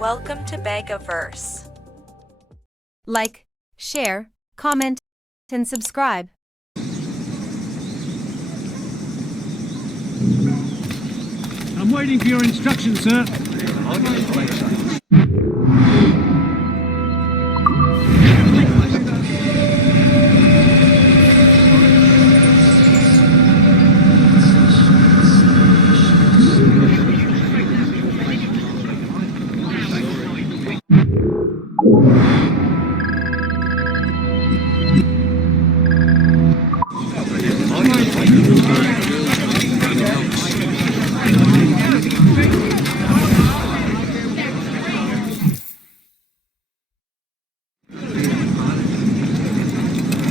Welcome to BEGAVERSE. Like, share, comment, and subscribe. I'm waiting for your instructions, sir.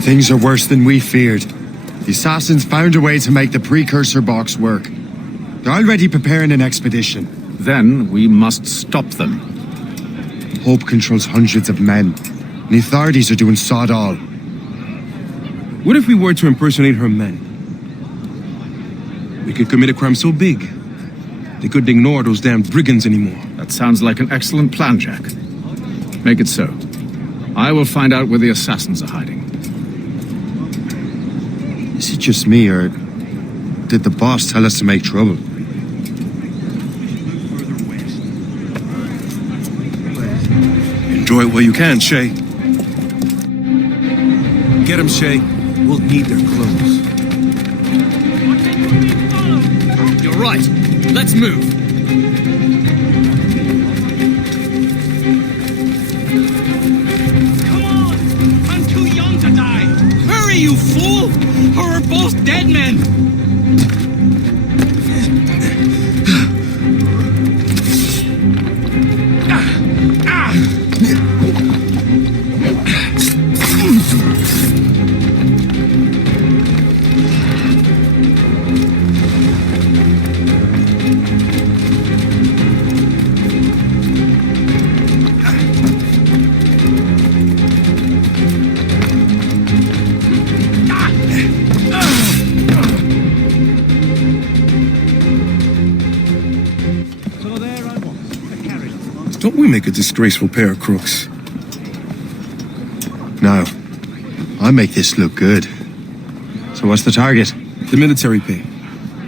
Things are worse than we feared. The assassins found a way to make the precursor box work. They're already preparing an expedition. Then we must stop them. Hope controls hundreds of men. And the authorities are doing sod all. What if we were to impersonate her men? We could commit a crime so big, they couldn't ignore those damn brigands anymore. That sounds like an excellent plan, Jack. Make it so. I will find out where the assassins are hiding. Is it just me, or did the boss tell us to make trouble? Enjoy it while you can, Shay. Get them, Shay. We'll need their clothes. You're right. Let's move. Come on! I'm too young to die! Hurry, you fool! Or we're both dead men! Don't we make a disgraceful pair of crooks? No. I make this look good. So what's the target? The military pay.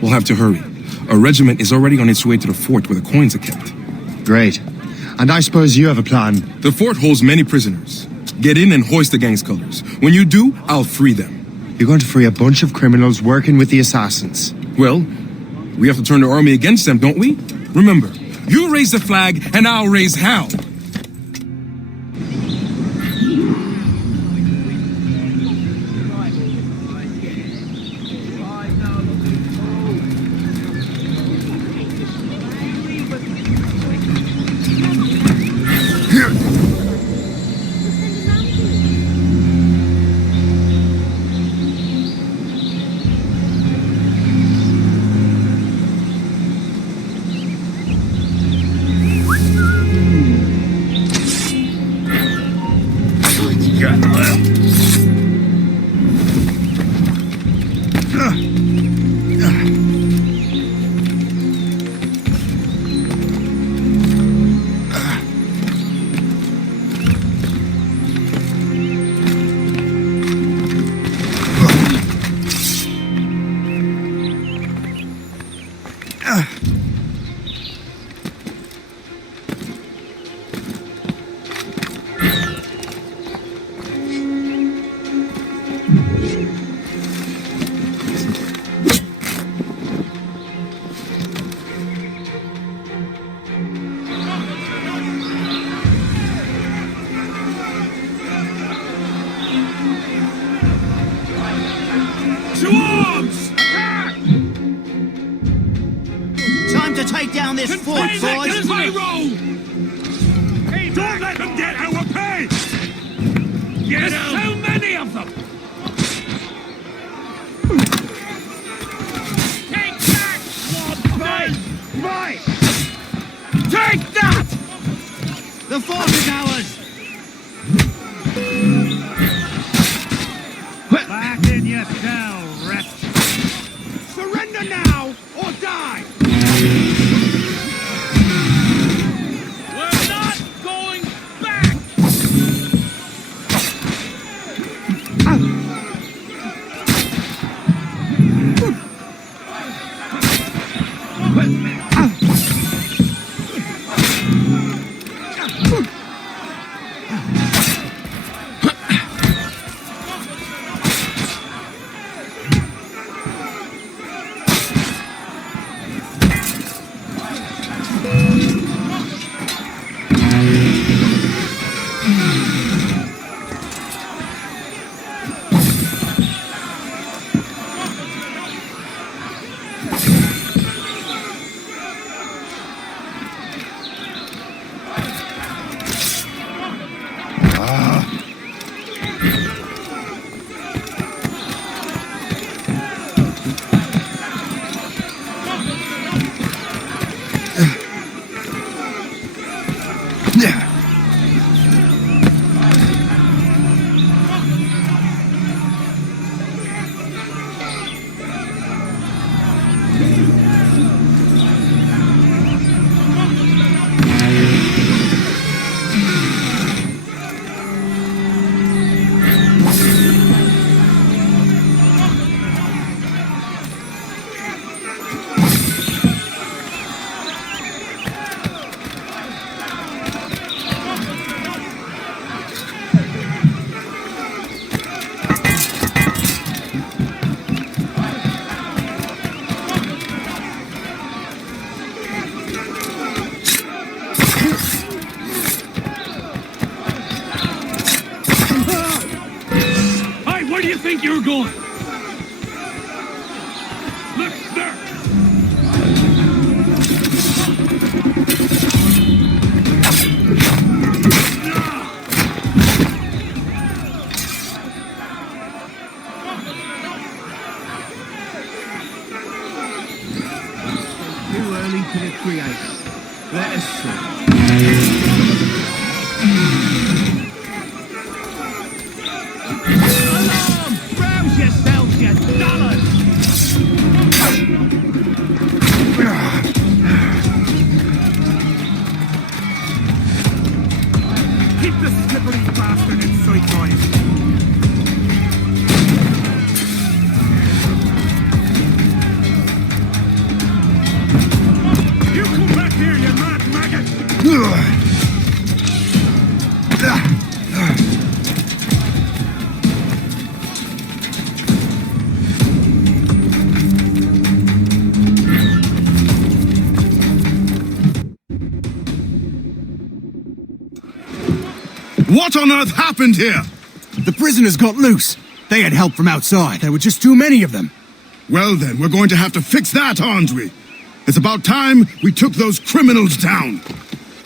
We'll have to hurry. A regiment is already on its way to the fort where the coins are kept. Great. And I suppose you have a plan. The fort holds many prisoners. Get in and hoist the gang's colors. When you do, I'll free them. You're going to free a bunch of criminals working with the assassins. Well, we have to turn the army against them, don't we? Remember, you raise the flag and I'll raise hell. To arms! Attack! Time to take down this fort, boys! Hey, don't let them get our pay! There's so many of them! Take that, swamp man! Right! Take that! The fort is ours! Back in your cell, wretch! Surrender now, or die! We're not think you're going? Look, there! Too early to the creator. Let us see. Alarm! Rouse yourselves, you dullards! Keep the slippery bastard in sight, boys! You come back here, you mad maggot! What on earth happened here? The prisoners got loose. They had help from outside. There were just too many of them. Well then, we're going to have to fix that, aren't we? It's about time we took those criminals down.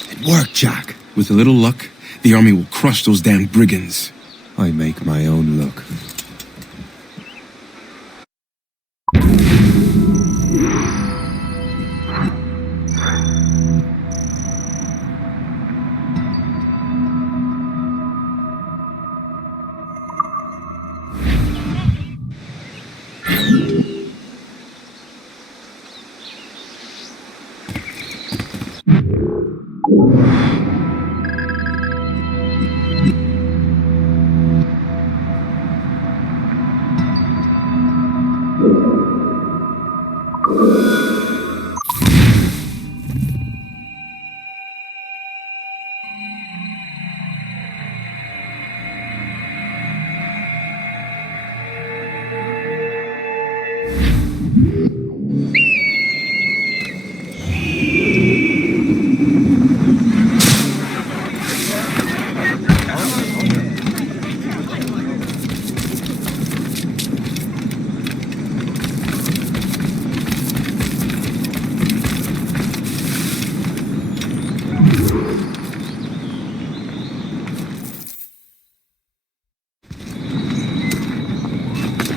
It worked, Jack. With a little luck, the army will crush those damn brigands. I make my own luck.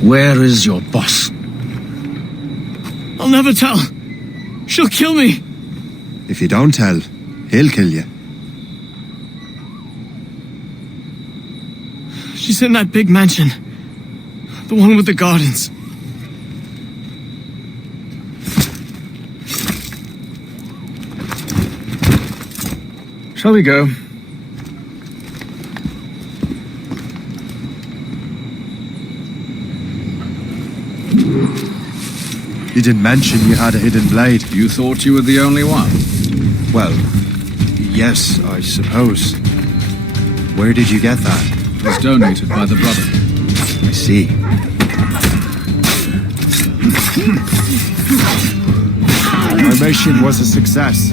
Where is your boss? I'll never tell. She'll kill me. If you don't tell, he'll kill you. She's in that big mansion. The one with the gardens. Shall we go? You didn't mention you had a hidden blade. You thought you were the only one? Well, yes, I suppose. Where did you get that? It was donated by the brother. I see. Our mission was a success.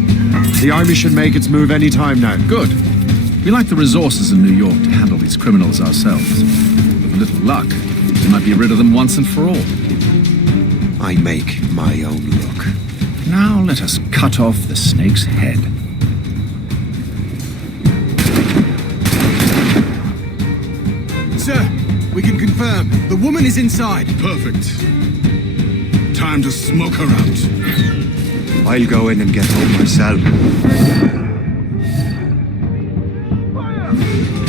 The army should make its move any time now. Good. We lack the resources in New York to handle these criminals ourselves. With a little luck, we might be rid of them once and for all. I make my own luck. Now let us cut off the snake's head. Sir, we can confirm. The woman is inside. Perfect. Time to smoke her out. I'll go in and get home myself.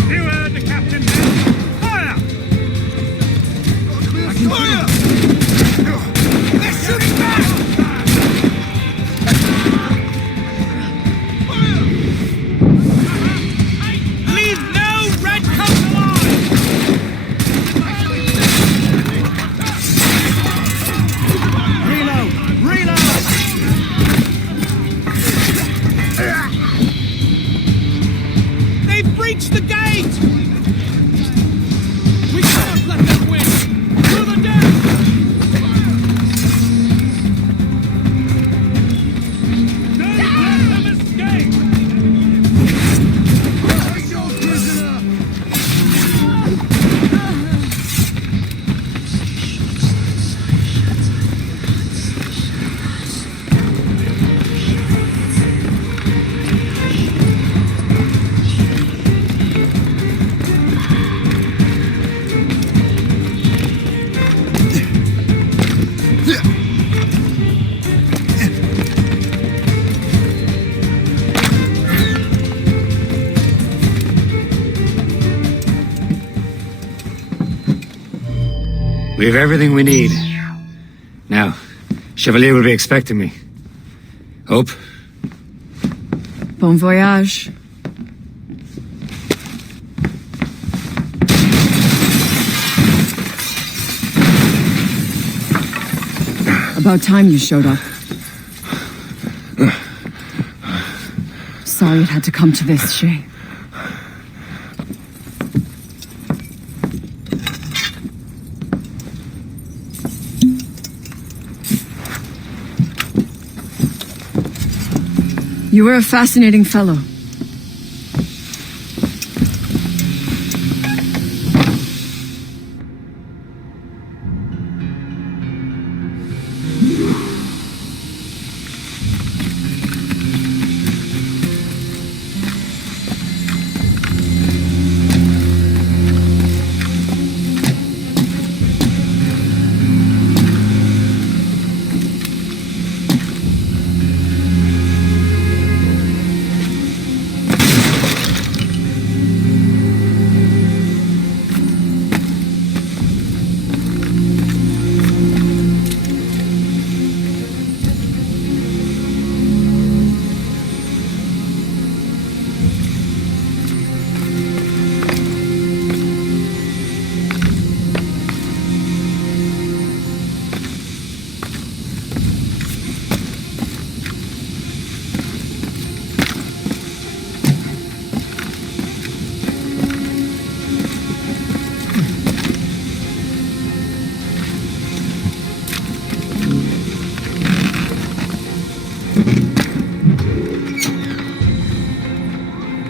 You heard the captain. Fire! Fire! They're shooting back! Leave no red coat alive! Reload! Reload! They've breached the gate! We can't let them win! To the death! We have everything we need. Now, Chevalier will be expecting me. Hope? Bon voyage. About time you showed up. Sorry it had to come to this, Shay. You were a fascinating fellow.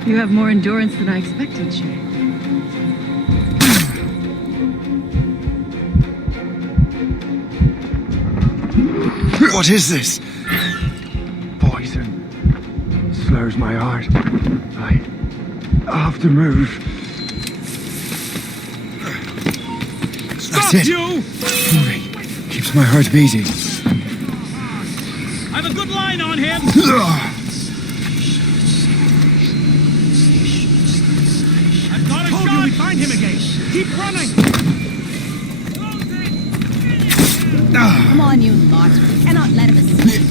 You have more endurance than I expected, Shay. What is this? Poison. Slurs my heart. I have to move. That's it. You! Moving. Keeps my heart beating. I have a good line on him! I've got a shot! We find him again! Keep running! Come on, you lot. We cannot let him escape.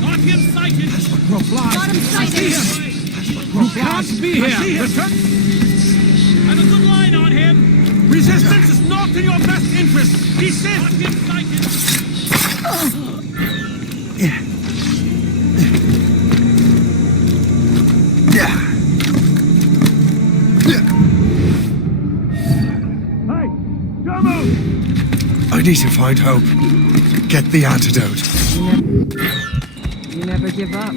Got him sighted! That's what Crow flies. Got him sighted. That's what Crow flies. Can't be here! Return! I've a good line on him! Resistance is not in your best interest! Desist! Got him sighted! I need to find Hope. Get the antidote. You never give up.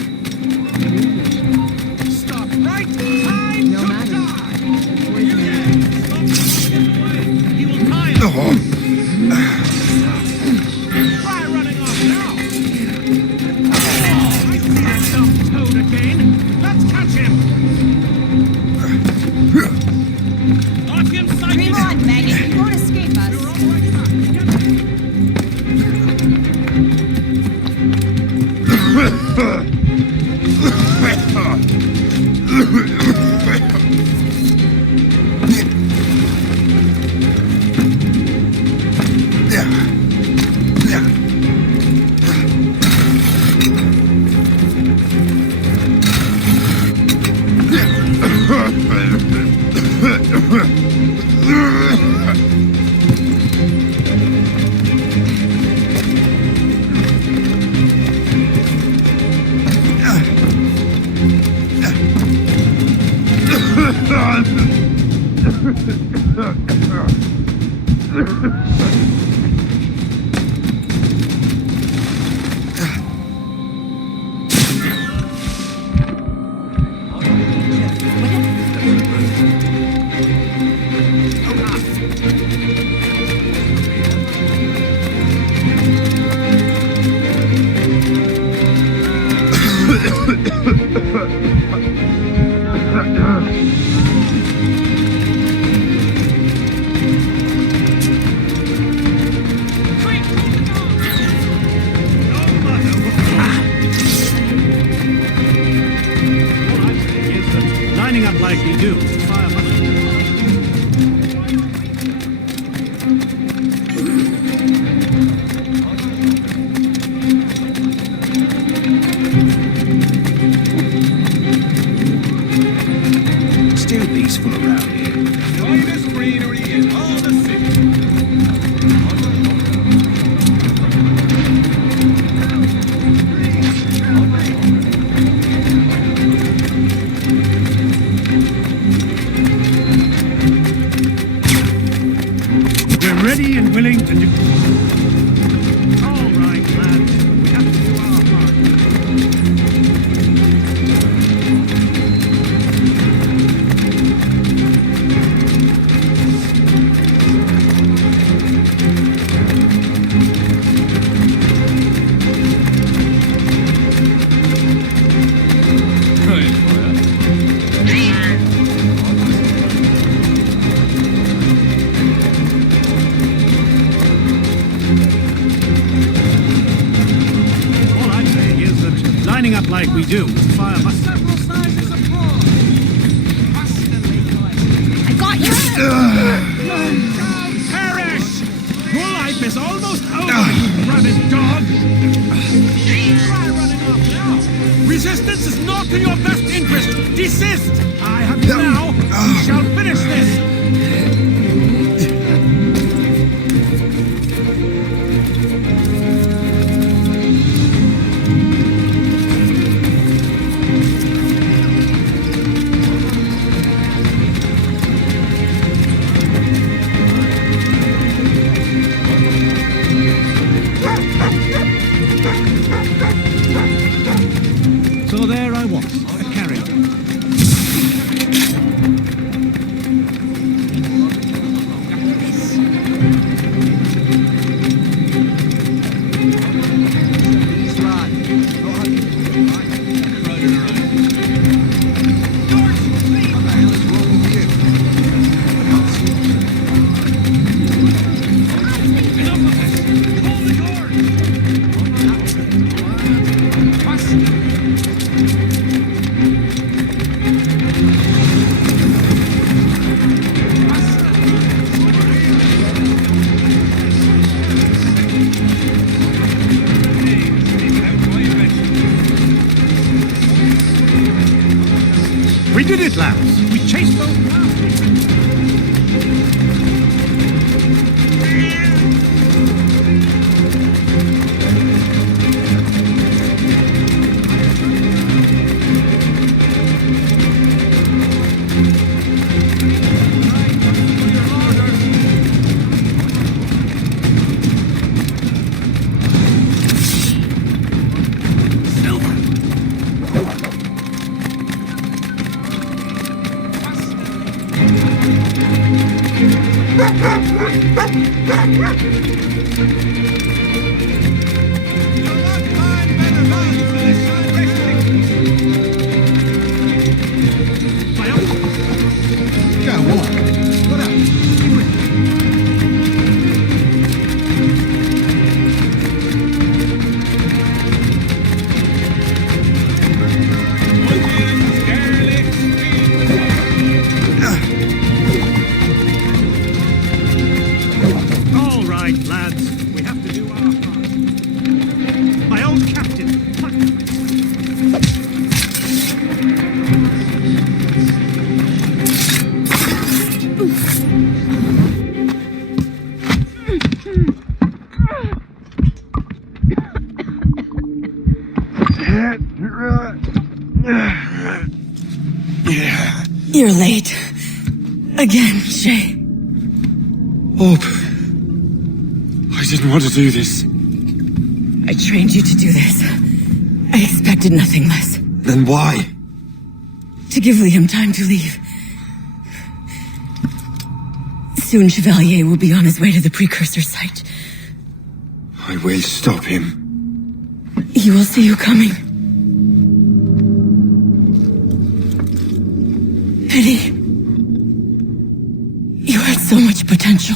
Stop right time No to matter. die! They're poisonous. He will tire! Oh. Try running off now! I see that dumb toad again! Let's catch him! Got him sighted! Dream on, maggot. You won't escape us. You're all right, son. Get him. Lining up like we do. Fire lining up like we do, fire must... Several sizes of prawn. I got you. Perish! Your life is almost over, you rabid dog! Try running off now! Resistance is not in your best interest! Desist! I have you now! We shall finish this! So there I was, a carrier. We did it, lads! We chased those bastards! All right, lads. We have to do our part. My old captain. You're late. Again, Shay. Hope. I didn't want to do this. I trained you to do this. I expected nothing less. Then why? To give Liam time to leave. Soon Chevalier will be on his way to the precursor site. I will stop him. He will see you coming. Eddie. You had so much potential.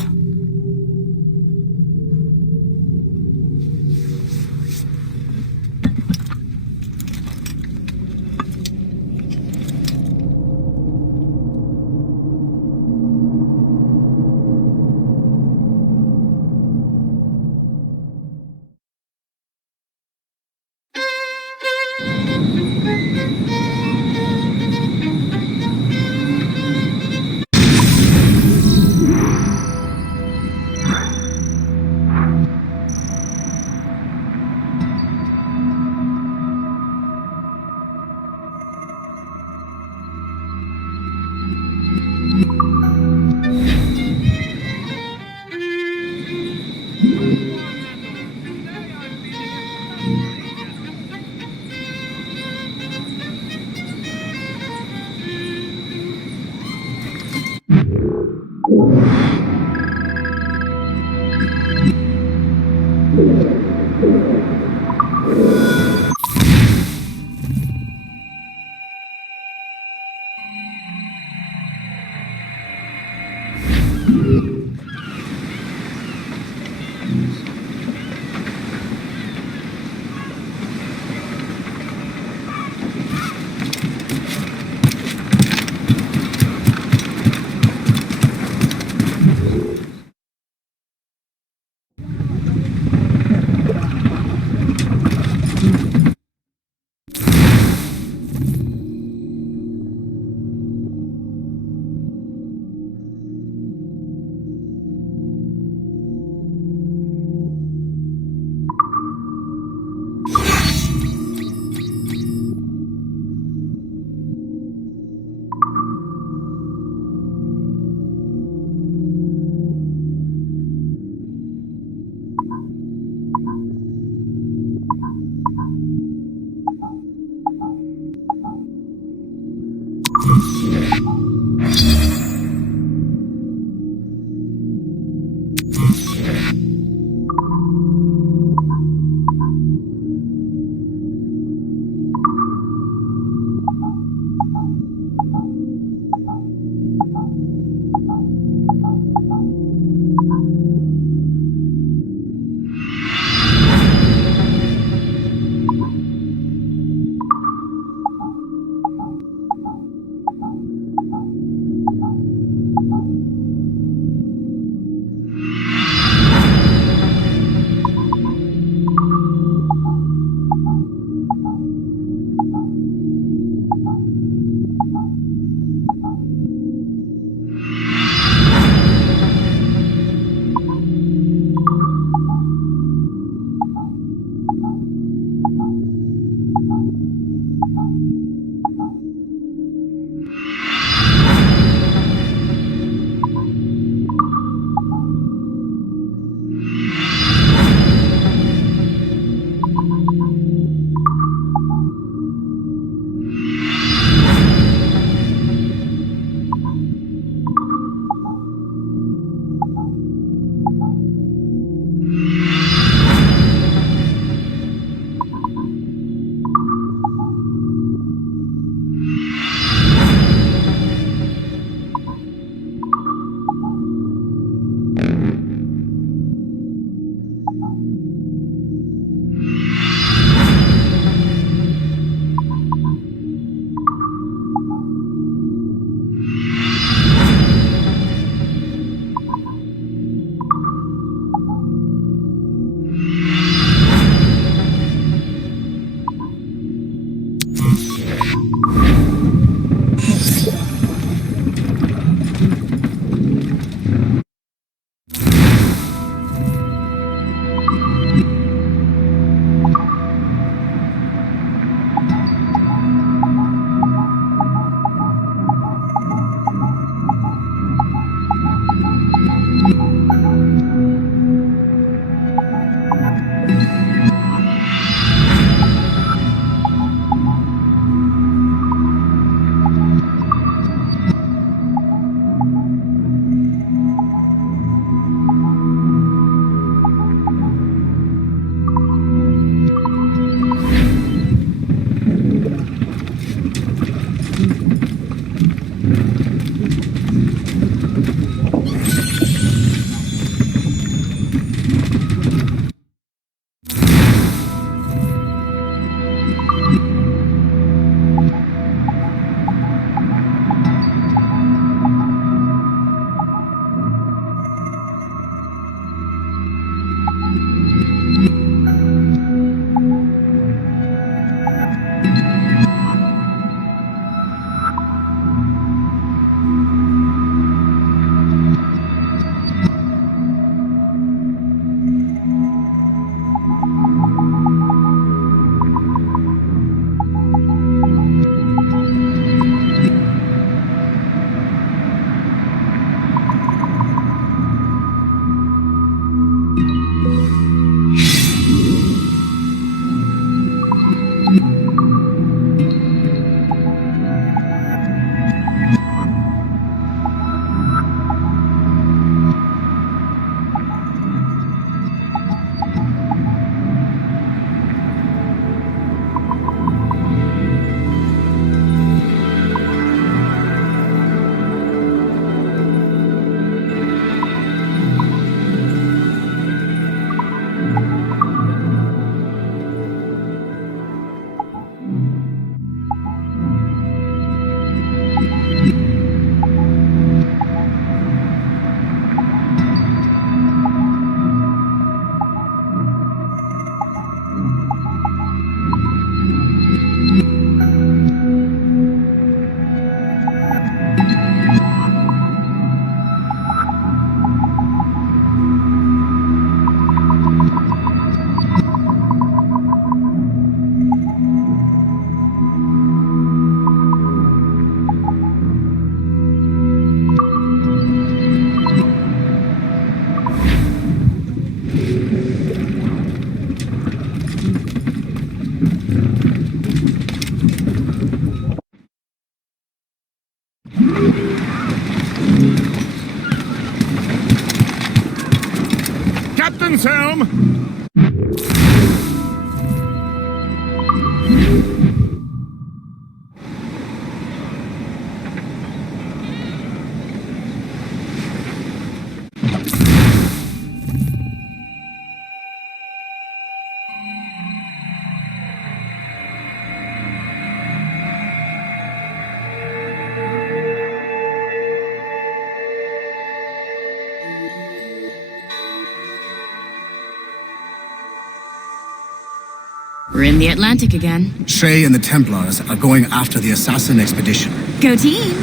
We're in the Atlantic again. Shay and the Templars are going after the assassin expedition. Go team!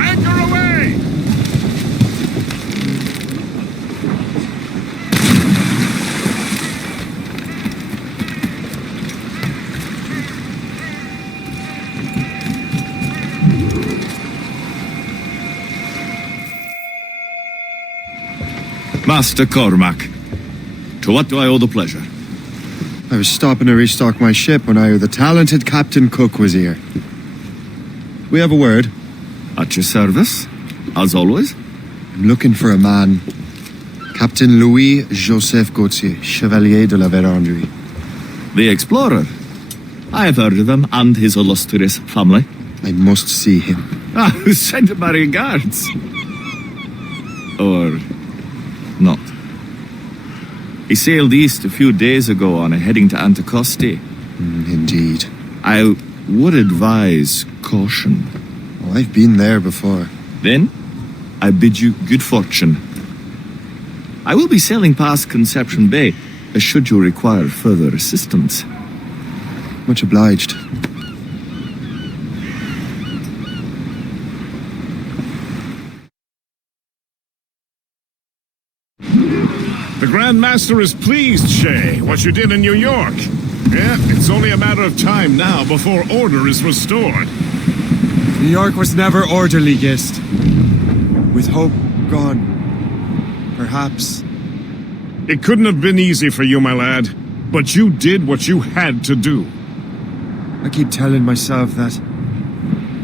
Anchor away! Master Cormac, to what do I owe the pleasure? I was stopping to restock my ship when I heard the talented Captain Cook was here. We have a word. At your service, as always. I'm looking for a man. Captain Louis-Joseph Gauthier, Chevalier de la Vérendrye. The explorer. I have heard of him and his illustrious family. I must see him. Ah, send him my regards. Or not. He sailed east a few days ago on a heading to Anticosti. Indeed. I would advise caution. Oh, I've been there before. Then, I bid you good fortune. I will be sailing past Conception Bay, should you require further assistance. Much obliged. The Grand Master is pleased, Shay, what you did in New York. Yeah, it's only a matter of time now before order is restored. New York was never orderly, Gist. With hope gone, perhaps. It couldn't have been easy for you, my lad, but you did what you had to do. I keep telling myself that.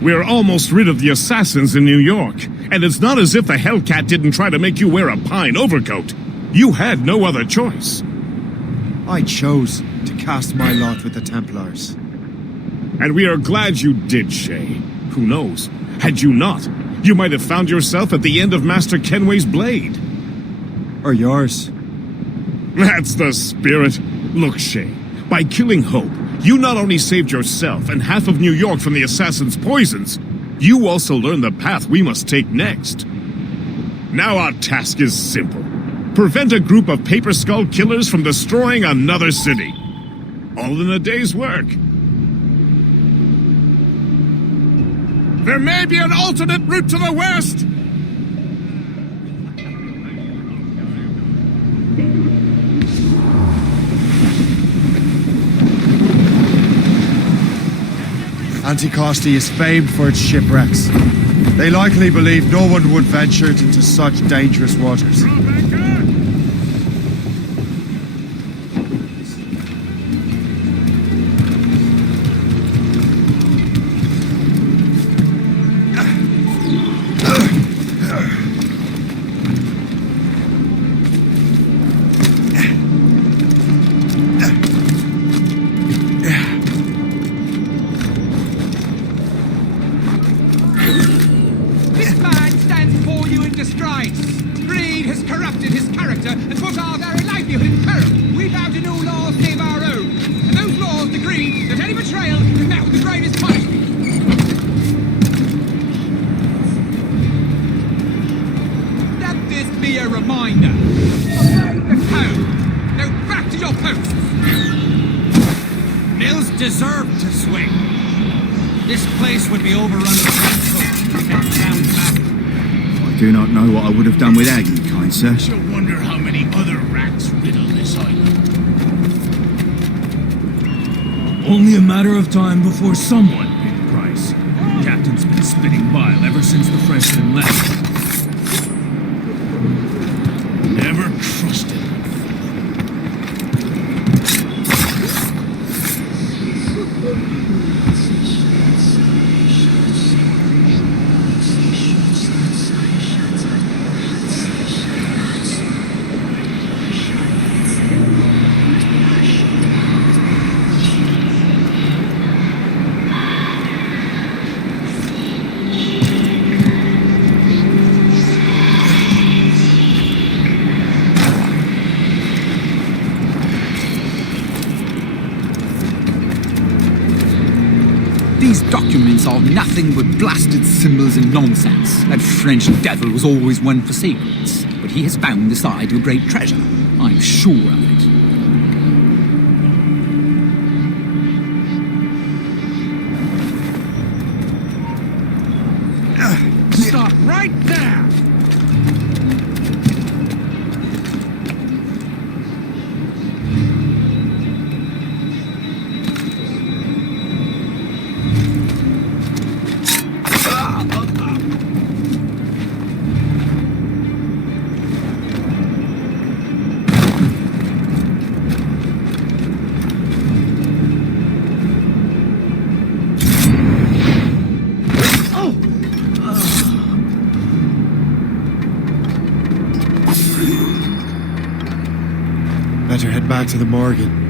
We're almost rid of the assassins in New York, and it's not as if the Hellcat didn't try to make you wear a pine overcoat. You had no other choice. I chose to cast my lot with the Templars. And we are glad you did, Shay. Who knows? Had you not, you might have found yourself at the end of Master Kenway's blade. Or yours. That's the spirit. Look, Shay, by killing Hope, you not only saved yourself and half of New York from the assassin's poisons, you also learned the path we must take next. Now our task is simple. Prevent a group of Paper Skull killers from destroying another city. All in a day's work. There may be an alternate route to the west! Anticosti is famed for its shipwrecks. They likely believe no one would venture into such dangerous waters. Deserved to swing. This place would be overrun with I do not know what I would have done without you, kind sir. She'll wonder how many other rats riddle this island. Only a matter of time before someone paid the price. Captain's been spitting bile ever since the Frenchman left. Never trusted him. These documents are nothing but blasted symbols and nonsense. That French devil was always one for secrets, but he has found the side to a great treasure. I'm sure of it. Stop right there! Better head back to the Morgan.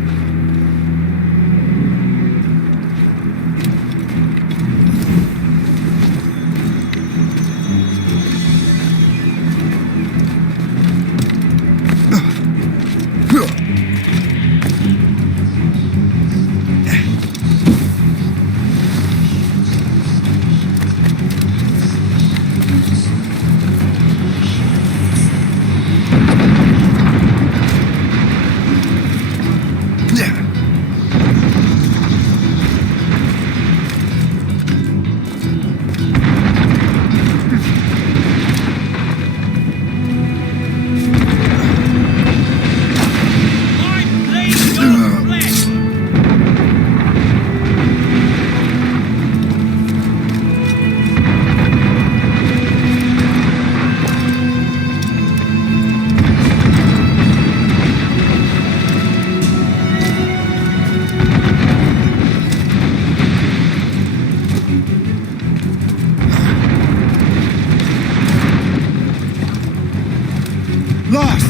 Lost!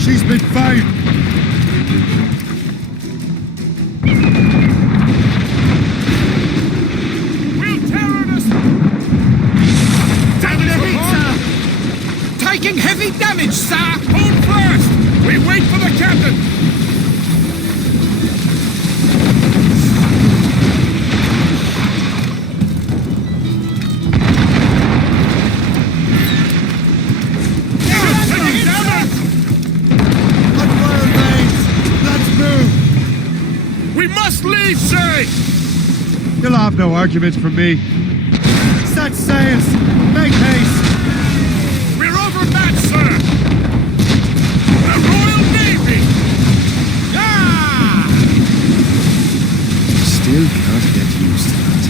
She's been found! We'll terror us! Taking a hit, sir! Taking heavy damage, sir! Hold fast! We wait for the captain! We must leave, sir! You'll have no argument from me. Set sails! Make haste! We're overmatched, sir! The Royal Navy! Ah! Still can't get used to that.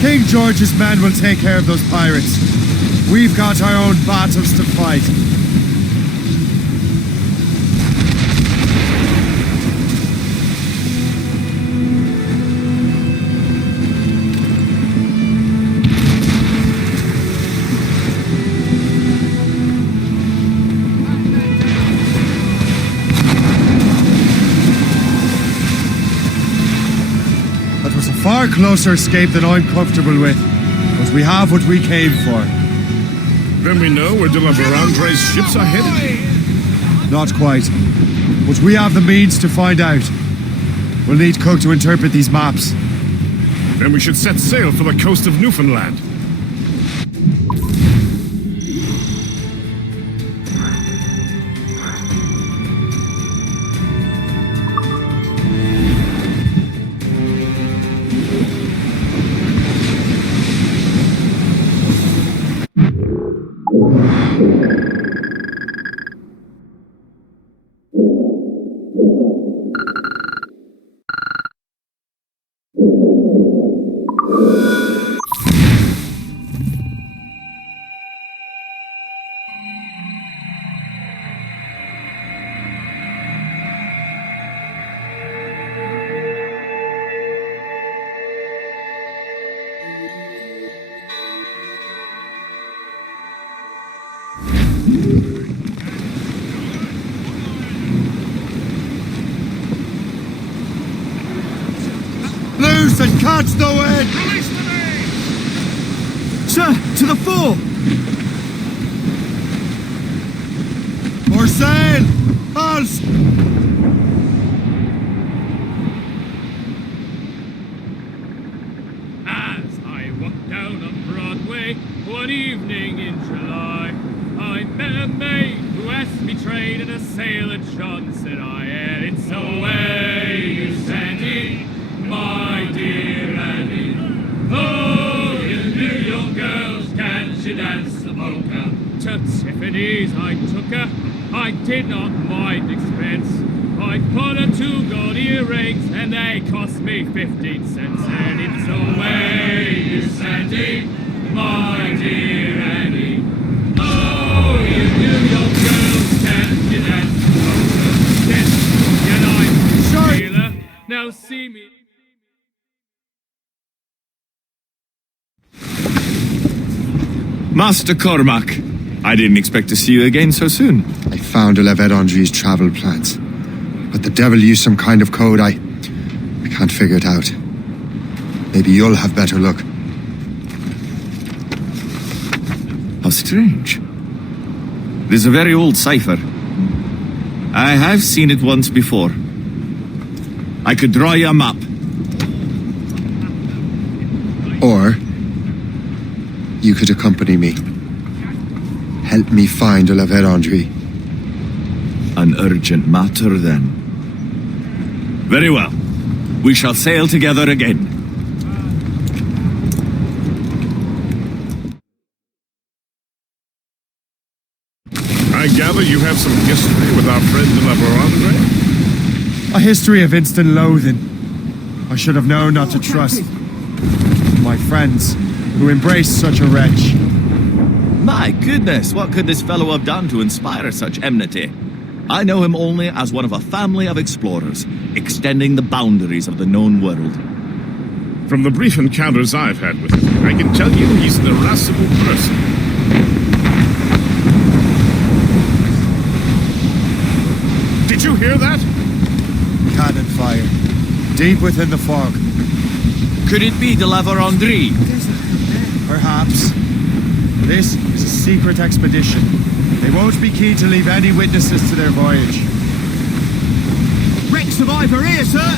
King George's men will take care of those pirates. We've got our own battles to fight. That was a far closer escape than I'm comfortable with. But we have what we came for. Then we know where de la Vérendrye's ships are headed? Not quite. But we have the means to find out. We'll need Cook to interpret these maps. Then we should set sail for the coast of Newfoundland. Loose and catch the wind! Release the main! Sir, to the fore! For sail! Halt! As I walked down on Broadway one evening in July, I met a maid who asked me trade, and a sailor John said I had it. So away you Sandy, my dear Annie. Oh, you New York girls, can't you dance the polka? To Tiffany's I took her, I did not mind expense. I bought her 2 gold earrings, and they cost me 15 cents. And it's away you Sandy, my dear Annie. Oh, you New York girls, can't you dance the polka? Yes, and I'm a sailor, now see me. Master Cormac, I didn't expect to see you again so soon. I found Olivet Andre's travel plans. But the devil used some kind of code. I can't figure it out. Maybe you'll have better luck. How strange. It is a very old cipher. I have seen it once before. I could draw you a map. Or you could accompany me. Help me find Olivet Andre. An urgent matter, then. Very well. We shall sail together again. I gather you have some history with our friend Andre? A history of instant loathing. I should have known not to trust my friends who embraced such a wretch. My goodness, what could this fellow have done to inspire such enmity? I know him only as one of a family of explorers, extending the boundaries of the known world. From the brief encounters I've had with him, I can tell you he's an irascible person. Did you hear that? Cannon fire. Deep within the fog. Could it be de la Vérendrye? Perhaps. This is a secret expedition. They won't be keen to leave any witnesses to their voyage. Wreck survivor here, sir!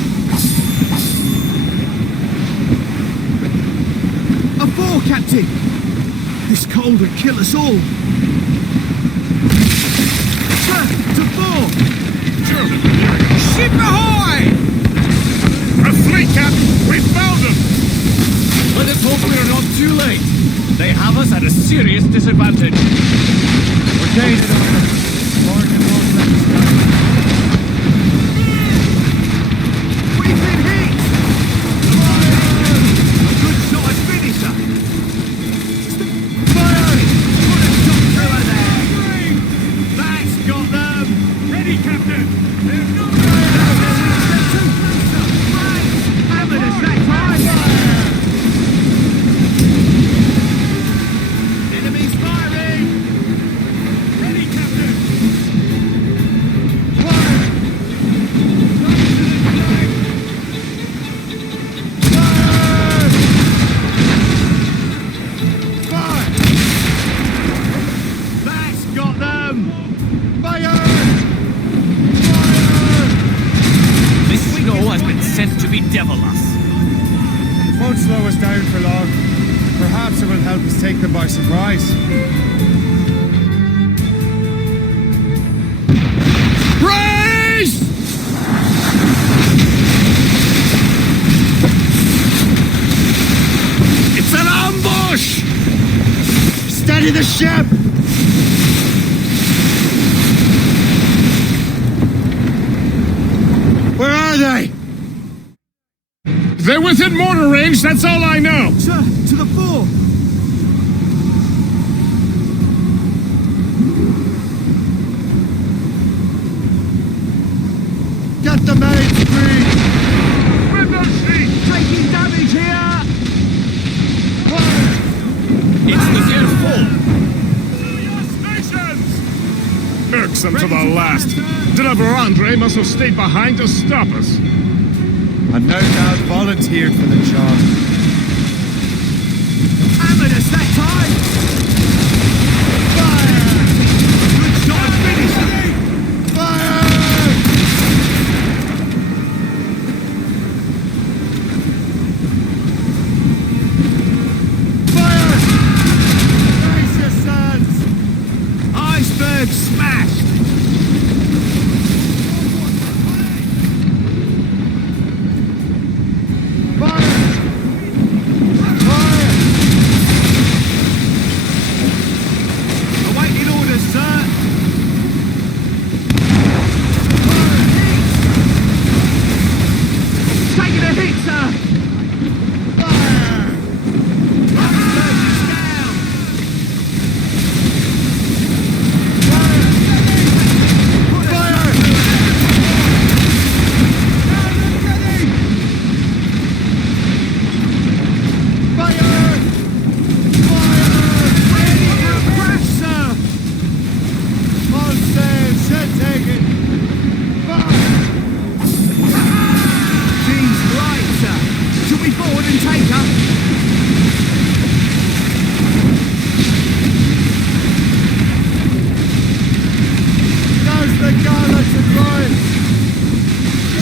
Aboard, Captain! This cold would kill us all! Sir, to fore! Ship ahoy! A fleet, Captain! We found them! Let us hope we are not too late. They have us at a serious disadvantage. We're gaining on them. Morgan won't let us down. We've been hit! A good size finisher! Fire! Put a shot through her there! That's got them! Ready, Captain! There's no hammered us that time! Enemies firing! Ready, Captain! Fire! Fire! That's got them! Fire! This we know has been sent to bedevil us. It won't slow us down for long. Perhaps it will help us take them by surprise. Race! It's an ambush! Steady the ship! Where are they? They're within mortar range, that's all I know! Sir, to the fore! Get the mains free! Window seat! Taking damage here! It's the near full. Your stations! Irksome to the last. De la Vérendrye must have stayed behind to stop us. and no doubt volunteered for the job. Hammered us that time! Fire! Good shot, finisher! Fire! Fire! Brace yourselves! Iceberg smashed!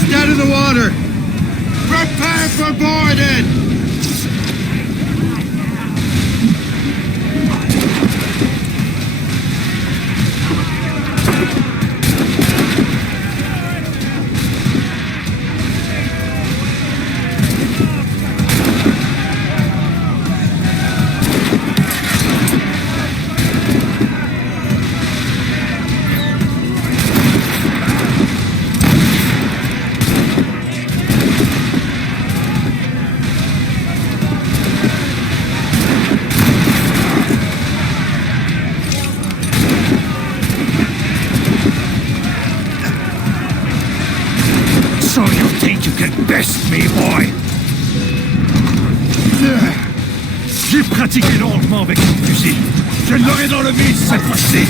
Get in the water! Prepare for boarding! So you think you can best me, boy? J'ai pratiqué longuement avec mon fusil. Je l'aurai dans le mille cette fois-ci.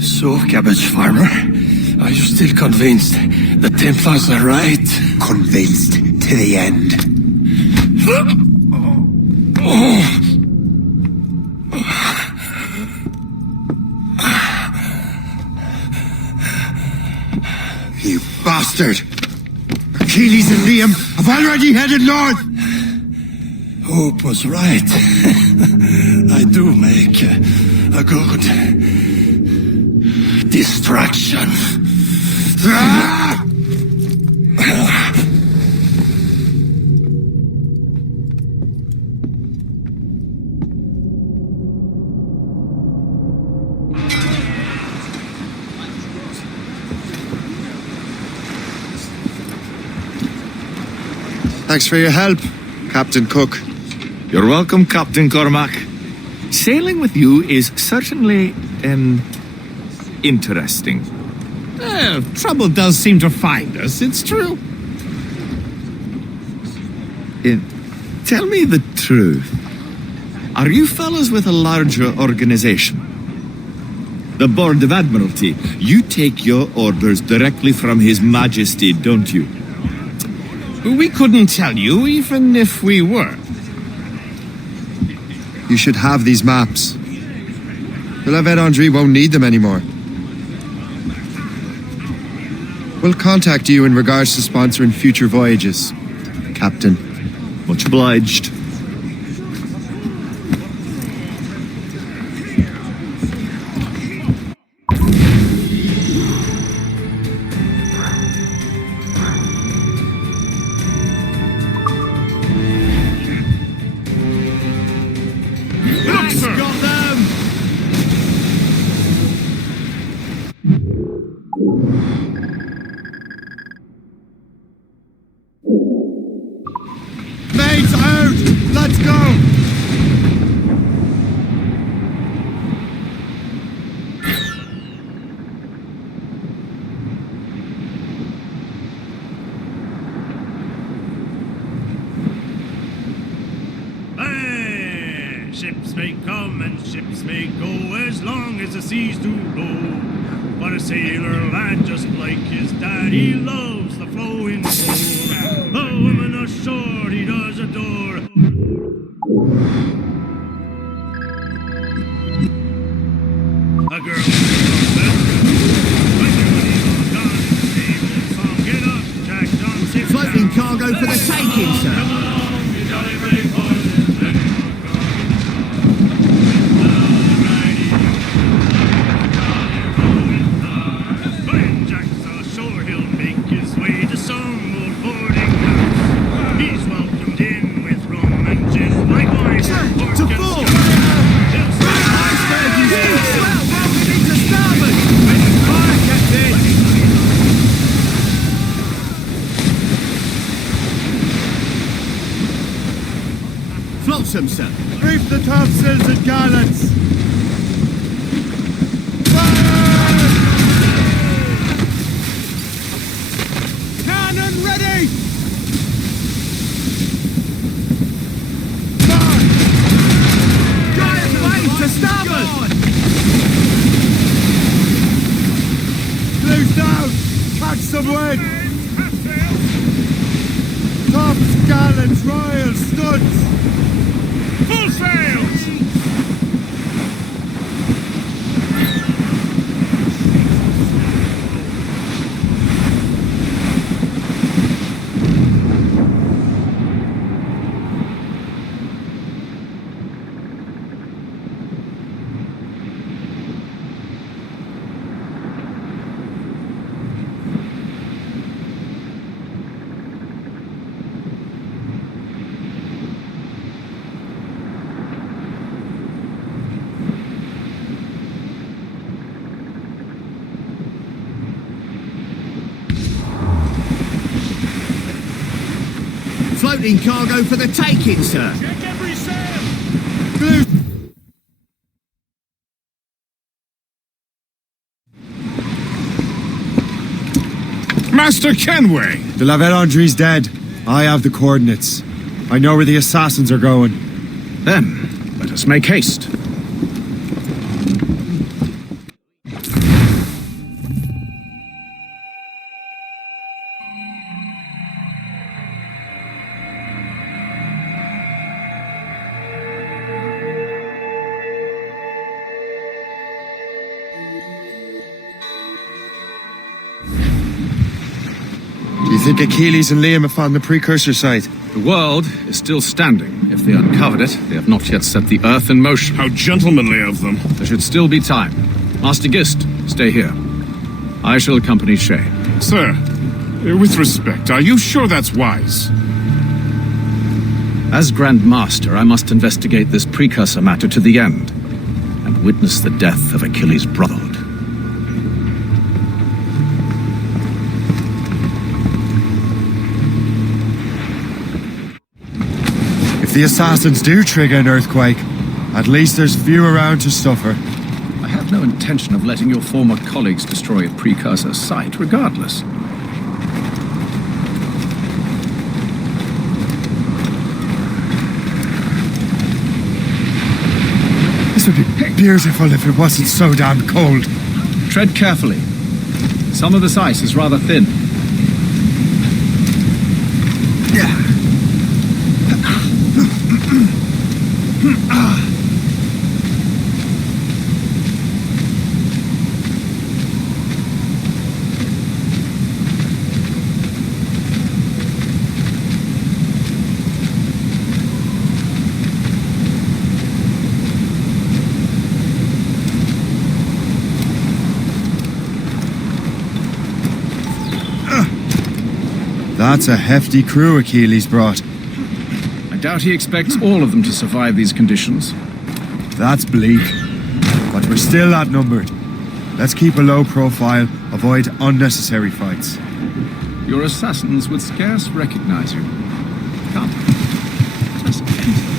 So, Cabbage Farmer, are you still convinced the Templars are right? Convinced to the end. You bastard! Achilles and Liam have already headed north! Hope was right. I do make a good distraction. Ah! Thanks for your help, Captain Cook. You're welcome, Captain Cormac. Sailing with you is certainly, interesting. Trouble does seem to find us, it's true. Tell me the truth. Are you fellows with a larger organization? The Board of Admiralty. You take your orders directly from His Majesty, don't you? We couldn't tell you, even if we were. You should have these maps. The La Vedendrie won't need them anymore. We'll contact you in regards to sponsoring future voyages, Captain. Much obliged. Mates out! Ships may come and ships may go as long as the seas do roll. But a sailor lad just like his dad, he loves the flowing boat. The woman ashore he does adore. A girl Floating cargo for the taking, sir. Flotsam, sir. Reef the topsails and gallants! Cannon ready! Giant wave to starboard! Close down! Catch some wind! Tops, gallants, royals, studs! Full sails! Floating cargo for the taking, sir. Check every sail! Master Kenway! De la Vélondry's dead. I have the coordinates. I know where the assassins are going. Then, let us make haste. Do you think Achilles and Liam have found the precursor site? The world is still standing. If they uncovered it, they have not yet set the Earth in motion. How gentlemanly of them. There should still be time. Master Gist, stay here. I shall accompany Shay. Sir, with respect, are you sure that's wise? As Grand Master, I must investigate this precursor matter to the end, and witness the death of Achilles' brotherhood. If the assassins do trigger an earthquake, at least there's few around to suffer. I have no intention of letting your former colleagues destroy a precursor site, regardless. This would be beautiful if it wasn't so damn cold. Tread carefully. Some of this ice is rather thin. That's a hefty crew Achilles brought. I doubt he expects all of them to survive these conditions. That's bleak. But we're still outnumbered. Let's keep a low profile, avoid unnecessary fights. Your assassins would scarce recognize you. Come. Just enter.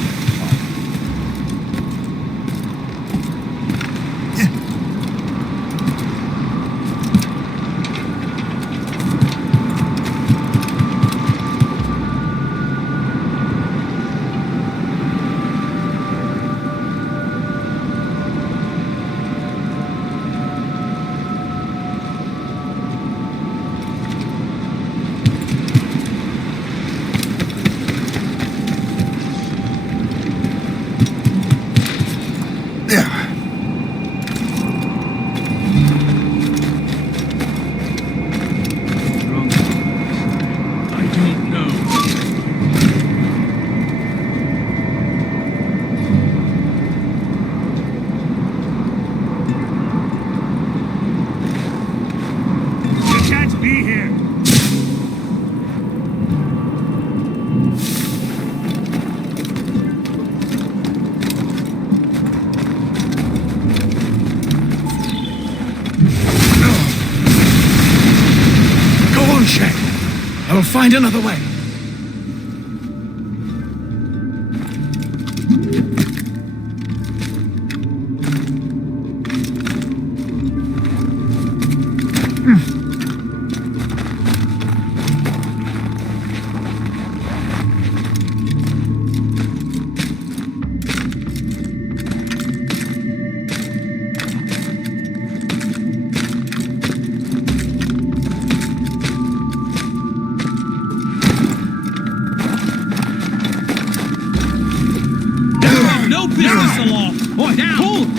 find another way. No business along! Boy, down! Pull!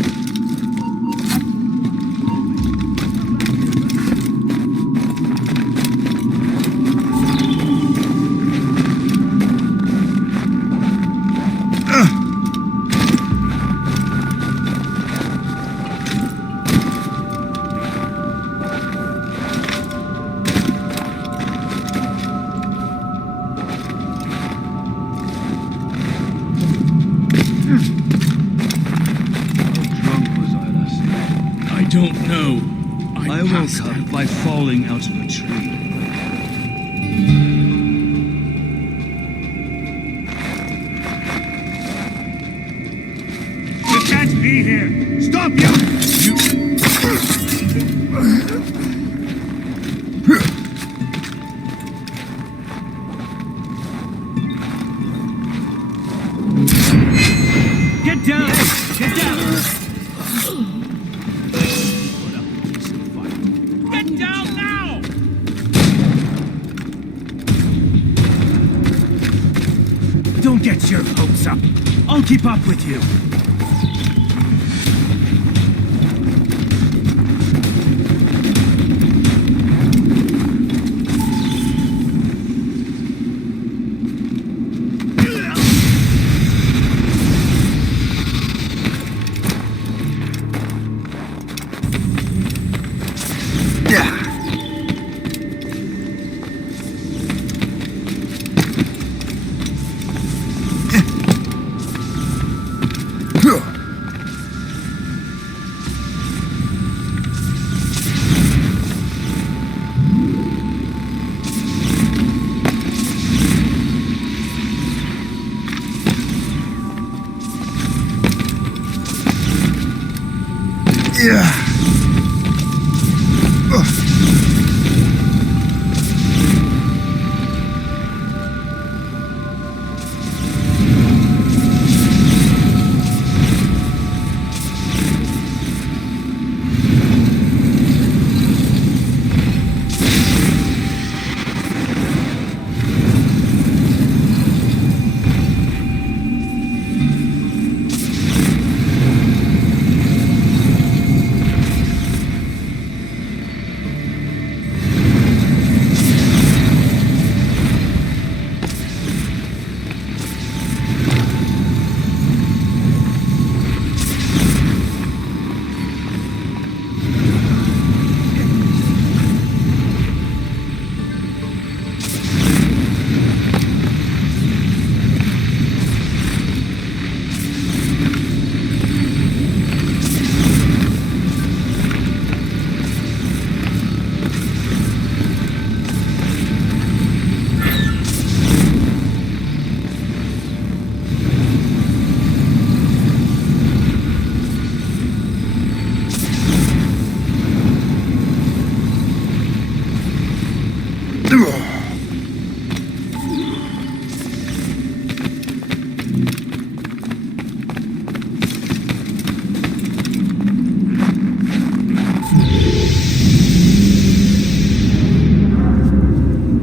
I don't know. I woke up by falling out of a tree. You can't be here! Stop you! Get down! Get down! Get down now! Don't get your hopes up. I'll keep up with you.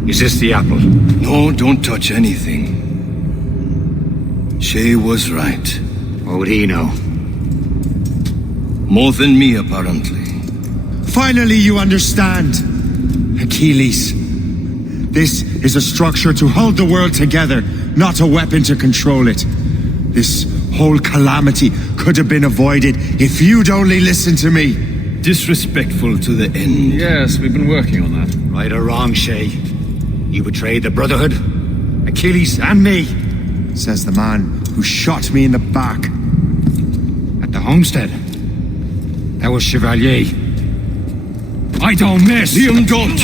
Is this the apple? No, don't touch anything. Shay was right. What would he know? More than me, apparently. Finally, you understand. Achilles. This is a structure to hold the world together, not a weapon to control it. This whole calamity could have been avoided if you'd only listened to me. Disrespectful to the end. Yes, we've been working on that. Right or wrong, Shay? You betrayed the Brotherhood, Achilles, and me. Says the man who shot me in the back. At the homestead. That was Chevalier. I don't miss! Liam, don't!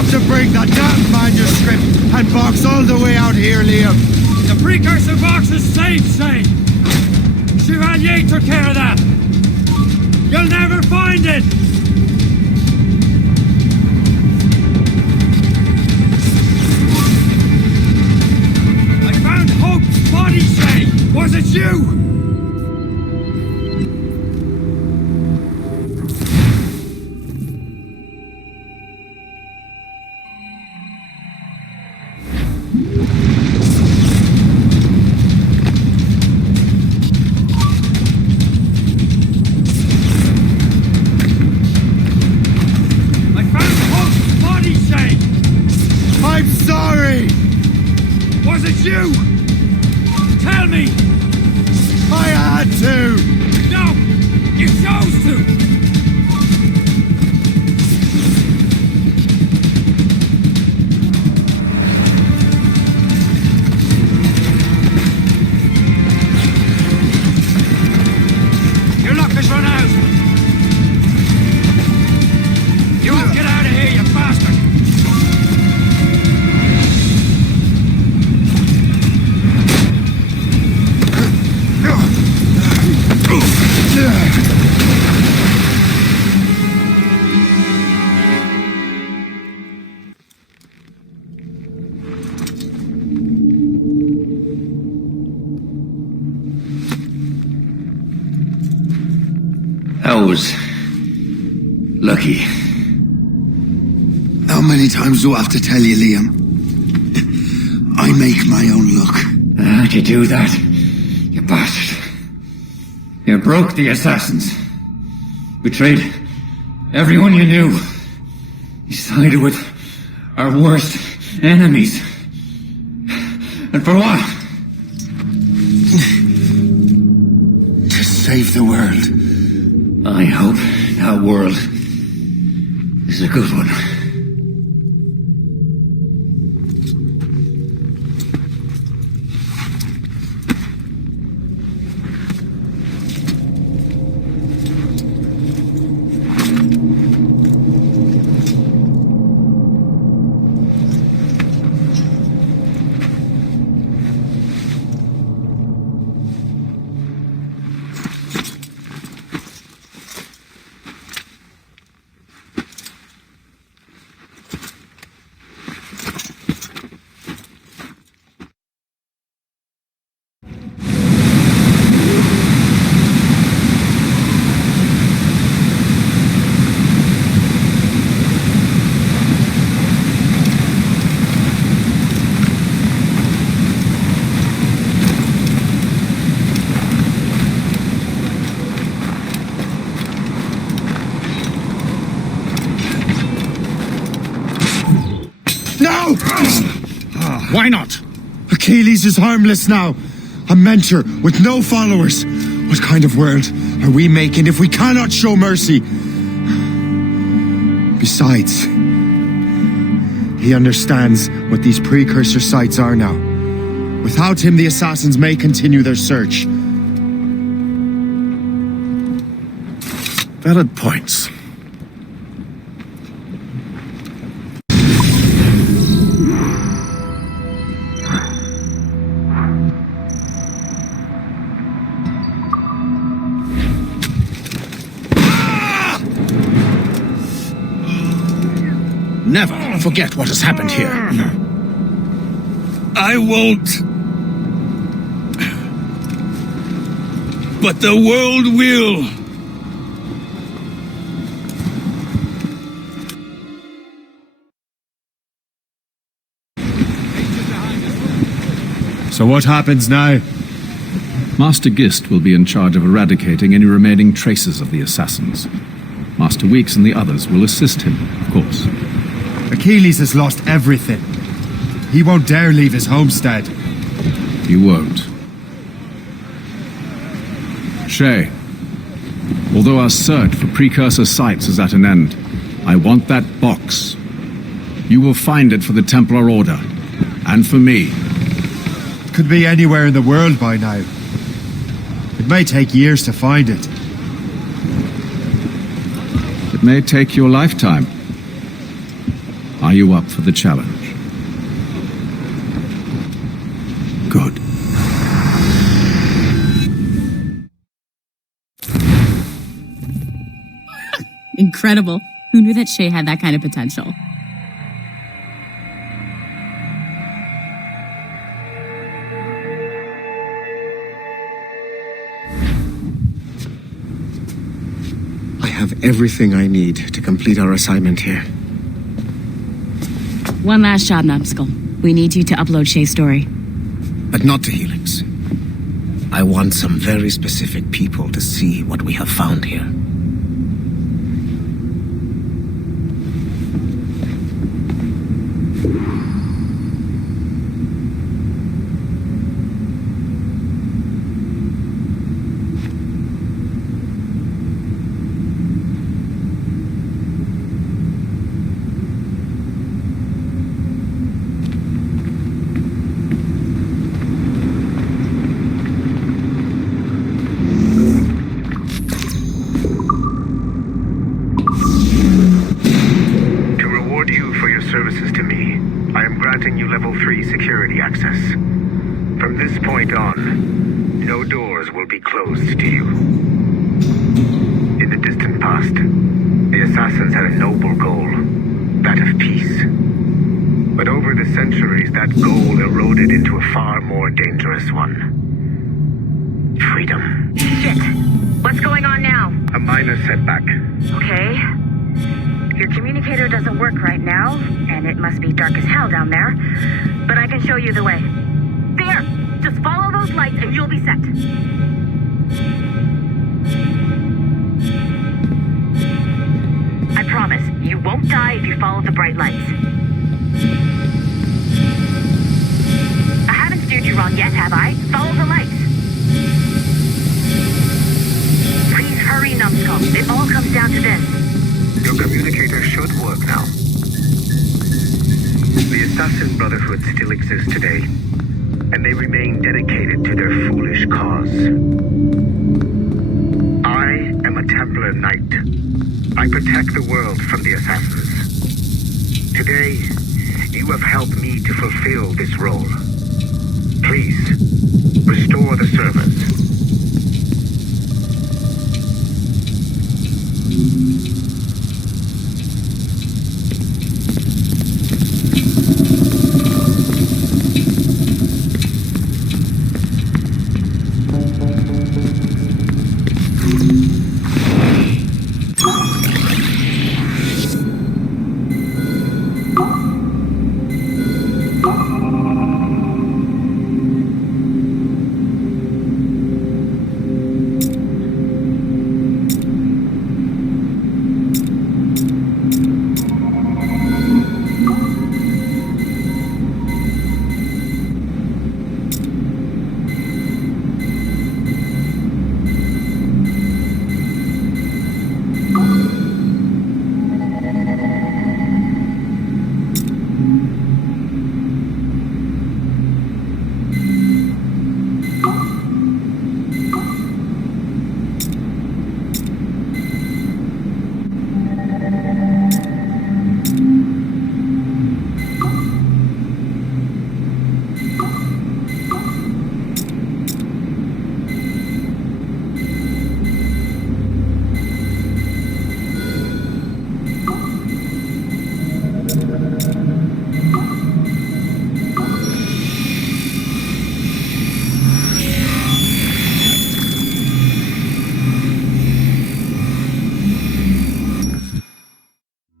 have to bring the damn manuscript and box all the way out here, Liam. The precursor box is safe, say. Chevalier took care of that. You'll never find it. I found Hope's body, say. Was it you? I'm sorry! Was it you? Tell me! I had to! No! You chose to! Your luck has run out! You won't get out of here, you bastard! That was lucky. How many times do I have to tell you, Liam? I make my own luck. How'd you do that, you bastard? You broke the assassins. Betrayed everyone you knew. You sided with our worst enemies. And for what? To save the world. I hope that world is a good one. No! Why not? Achilles is harmless now. A mentor with no followers. What kind of world are we making if we cannot show mercy? Besides, he understands what these precursor sites are now. Without him, the assassins may continue their search. Valid points. Never forget what has happened here. I won't. But the world will. So what happens now? Master Gist will be in charge of eradicating any remaining traces of the assassins. Master Weeks and the others will assist him, of course. Achilles has lost everything. He won't dare leave his homestead. He won't. Shay, although our search for precursor sites is at an end, I want that box. You will find it for the Templar Order, and for me. Could be anywhere in the world by now. It may take years to find it. It may take your lifetime. Are you up for the challenge? Good. Incredible. Who knew that Shay had that kind of potential? I have everything I need to complete our assignment here. One last job, Numbskull. We need you to upload Shay's story. But not to Helix. I want some very specific people to see what we have found here. services to me, I am granting you level 3 security access. From this point on, no doors will be closed to you. In the distant past, the assassins had a noble goal, that of peace. But over the centuries, that goal eroded into a far more dangerous one. Freedom. Shit. What's going on now? A minor setback. Okay. Your communicator doesn't work right now, and it must be dark as hell down there. But I can show you the way. There! Just follow those lights and you'll be set. I promise, you won't die if you follow the bright lights. I haven't steered you wrong yet, have I? Follow the lights. Please hurry, Numbskull. It all comes down to this. Your communicator should work now. The Assassin Brotherhood still exists today, and they remain dedicated to their foolish cause. I am a Templar Knight. I protect the world from the Assassins. Today, you have helped me to fulfill this role. Please, restore the servers.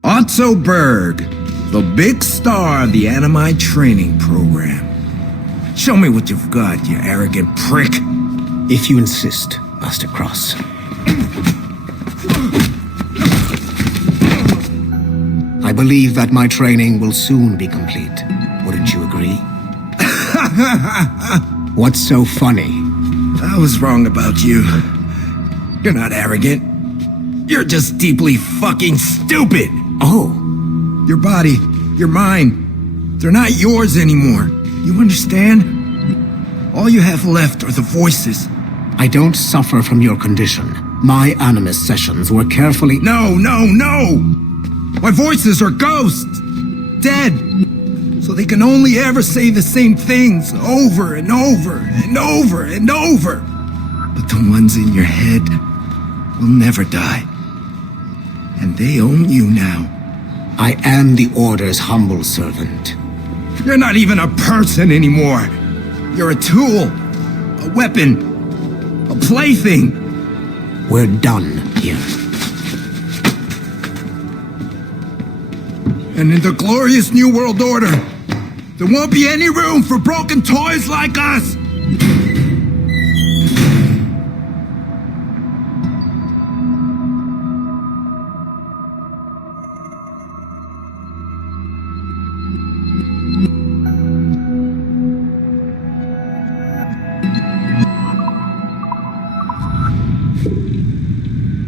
Otto Berg, the big star of the Animi training program. Show me what you've got, you arrogant prick. If you insist, Master Cross. I believe that my training will soon be complete. Wouldn't you agree? What's so funny? I was wrong about you. You're not arrogant. You're just deeply fucking stupid. Oh. Your body, your mind, they're not yours anymore. You understand? All you have left are the voices. I don't suffer from your condition. My Animus sessions were carefully— No! My voices are ghosts! dead. So they can only ever say the same things over and over and over and over. But the ones in your head will never die. And they own you now. I am the Order's humble servant. You're not even a person anymore. You're a tool, a weapon, a plaything. We're done here. And in the glorious New World Order, there won't be any room for broken toys like us!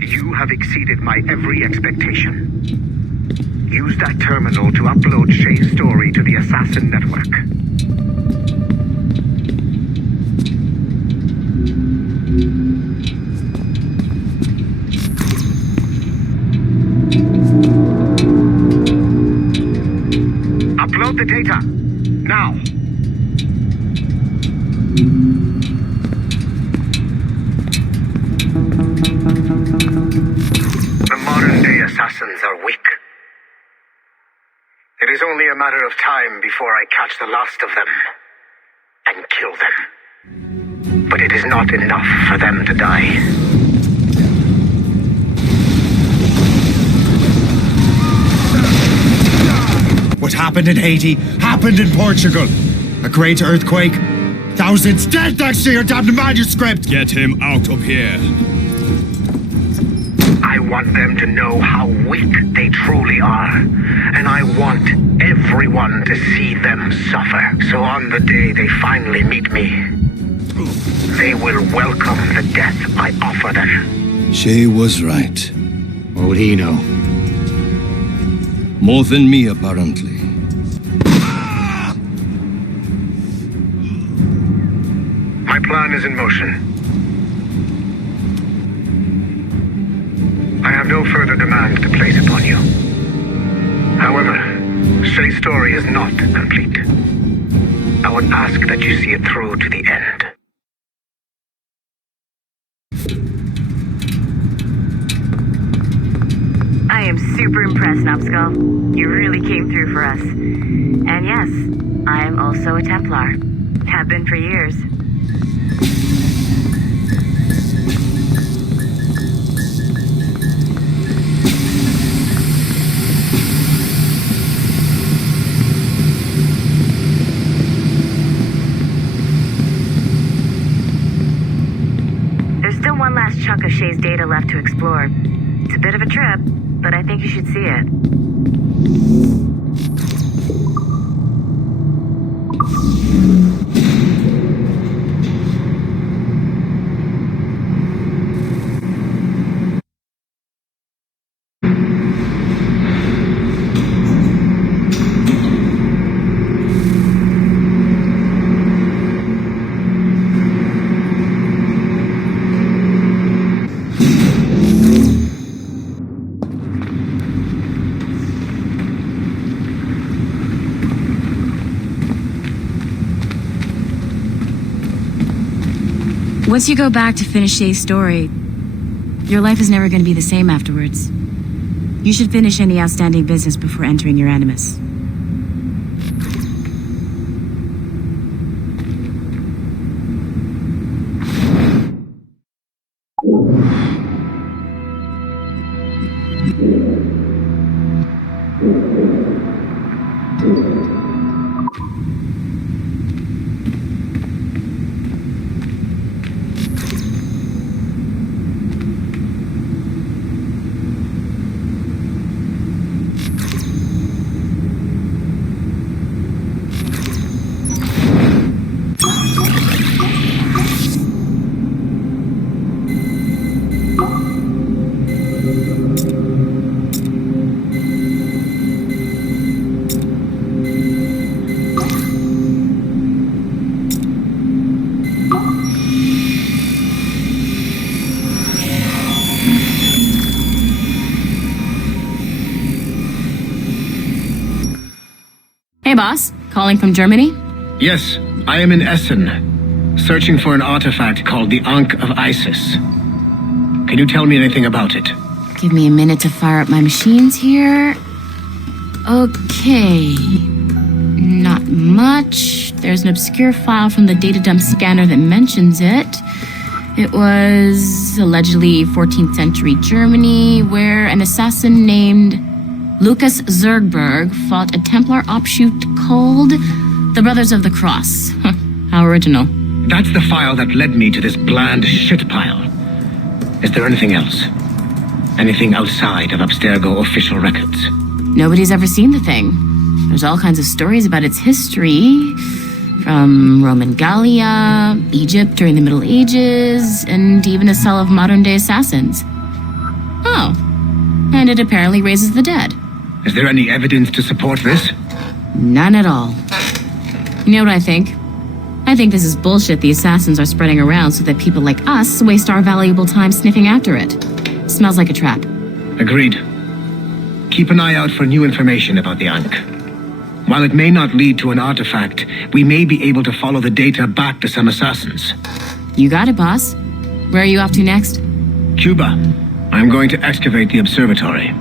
You have exceeded my every expectation. Use that terminal to upload Shay's story to the Assassin Network. Upload the data, now! The modern-day assassins are weak. It is only a matter of time before I catch the last of them and kill them. But it is not enough for them to die. What happened in Haiti happened in Portugal. A great earthquake. Thousands dead thanks to your damned manuscript. Get him out of here. I want them to know how weak they truly are. And I want everyone to see them suffer. So on the day they finally meet me, they will welcome the death I offer them. Shay was right. What would he know? More than me, apparently. My plan is in motion. I have no further demands to place upon you. However, Shay's story is not complete. I would ask that you see it through to the end. I am super impressed, Numbskull. You really came through for us. And yes, I am also a Templar. Have been for years. There's still one last chunk of Shay's data left to explore. It's a bit of a trip, but I think you should see it. Once you go back to finish Shay's story, your life is never going to be the same afterwards. You should finish any outstanding business before entering your animus. boss. Calling from Germany? Yes, I am in Essen, searching for an artifact called the Ankh of Isis. Can you tell me anything about it? Give me a minute to fire up my machines here. Okay. Not much. There's an obscure file from the data dump scanner that mentions it. It was allegedly 14th century Germany, where an assassin named Lucas Zergberg fought a Templar offshoot called the Brothers of the Cross. How original. That's the file that led me to this bland shit pile. Is there anything else? Anything outside of Abstergo official records? Nobody's ever seen the thing. There's all kinds of stories about its history, from Roman Gallia, Egypt during the Middle Ages, and even a cell of modern-day assassins. Oh, and it apparently raises the dead. Is there any evidence to support this? None at all. You know what I think? I think this is bullshit the assassins are spreading around so that people like us waste our valuable time sniffing after it. Smells like a trap. Agreed. Keep an eye out for new information about the Ankh. While it may not lead to an artifact, we may be able to follow the data back to some assassins. You got it, boss. Where are you off to next? Cuba. I'm going to excavate the observatory.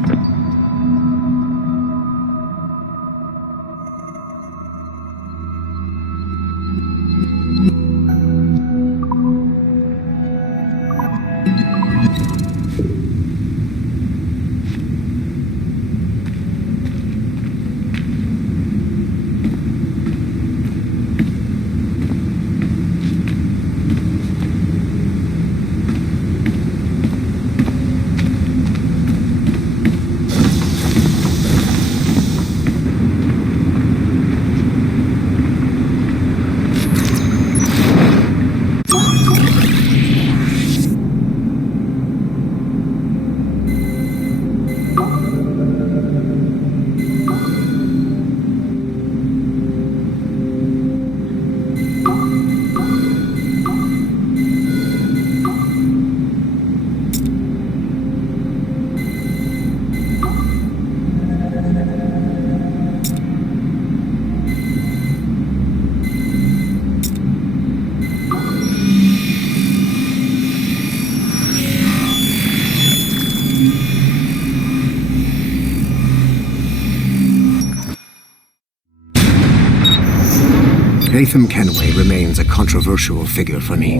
Haytham Kenway remains a controversial figure for me.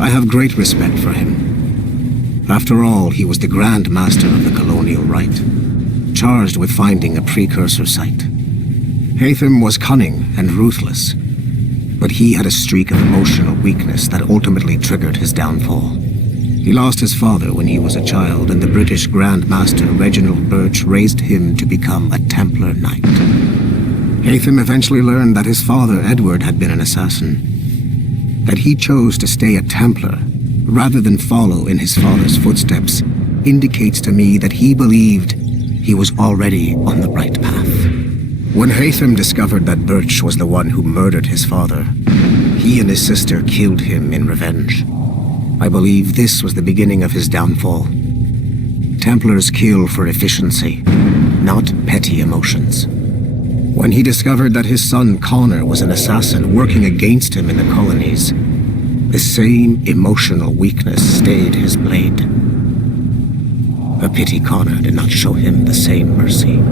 I have great respect for him. After all, he was the Grand Master of the Colonial Rite, charged with finding a precursor site. Haytham was cunning and ruthless, but he had a streak of emotional weakness that ultimately triggered his downfall. He lost his father when he was a child, and the British Grand Master Reginald Birch raised him to become a Templar Knight. Haytham eventually learned that his father, Edward, had been an assassin. That he chose to stay a Templar, rather than follow in his father's footsteps, indicates to me that he believed he was already on the right path. When Haytham discovered that Birch was the one who murdered his father, he and his sister killed him in revenge. I believe this was the beginning of his downfall. Templars kill for efficiency, not petty emotions. When he discovered that his son Connor was an assassin working against him in the colonies, the same emotional weakness stayed his blade. A pity Connor did not show him the same mercy.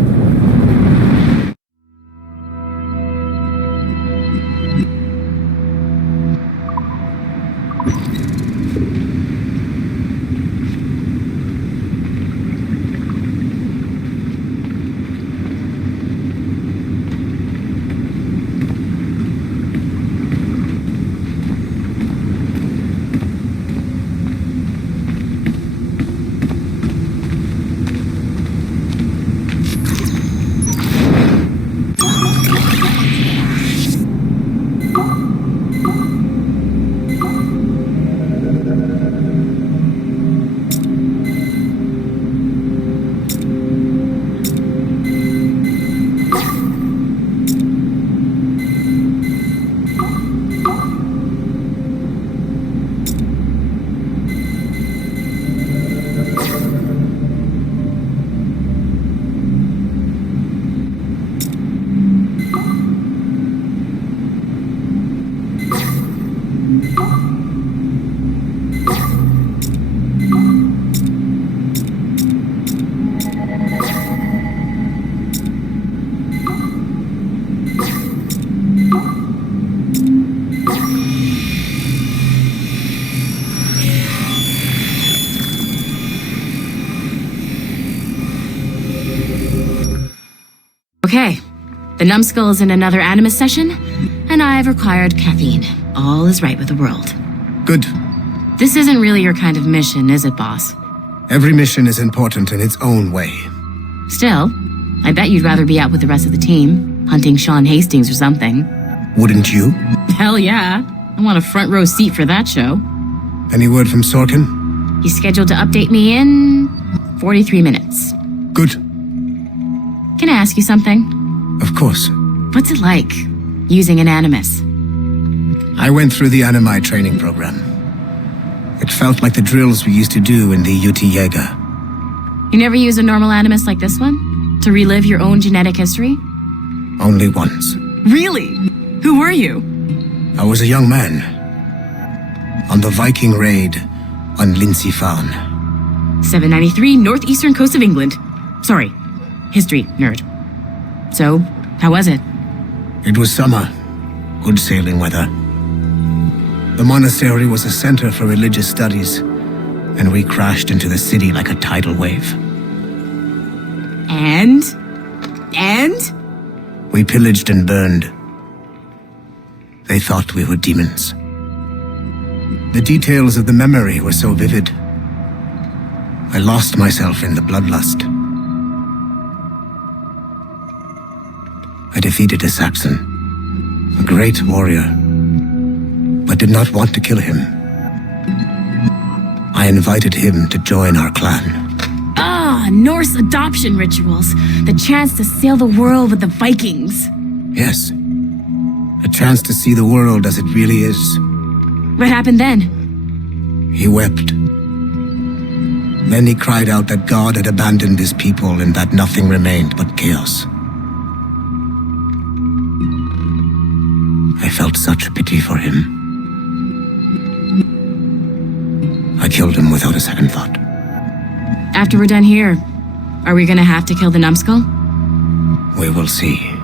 Okay, the numbskull is in another Animus session, and I've required caffeine. All is right with the world. Good. This isn't really your kind of mission, is it, boss? Every mission is important in its own way. Still, I bet you'd rather be out with the rest of the team, hunting Sean Hastings or something. Wouldn't you? Hell yeah. I want a front row seat for that show. Any word from Sorkin? He's scheduled to update me in 43 minutes. Good. Can I ask you something? Of course. What's it like, using an Animus? I went through the Animi training program. It felt like the drills we used to do in the UT Jaeger. You never use a normal Animus like this one? To relive your own genetic history? Only once. Really? Who were you? I was a young man. On the Viking raid on Lindsey Farn. 793, northeastern coast of England. Sorry, history nerd. So, how was it? It was summer. Good sailing weather. The monastery was a center for religious studies, and we crashed into the city like a tidal wave. And? We pillaged and burned. They thought we were demons. The details of the memory were so vivid. I lost myself in the bloodlust. I defeated a Saxon, a great warrior, but did not want to kill him. I invited him to join our clan. Ah, Norse adoption rituals. The chance to sail the world with the Vikings. Yes. A chance to see the world as it really is. What happened then? He wept. Then he cried out that God had abandoned his people and that nothing remained but chaos. I felt such pity for him. I killed him without a second thought. After we're done here, are we gonna have to kill the numbskull? We will see.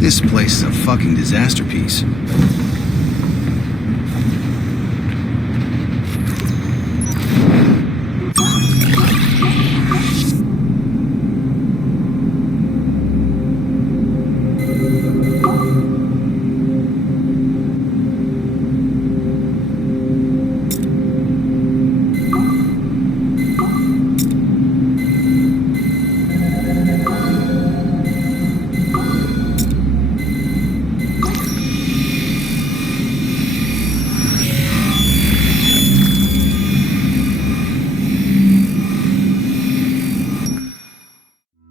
This place is a fucking disaster piece.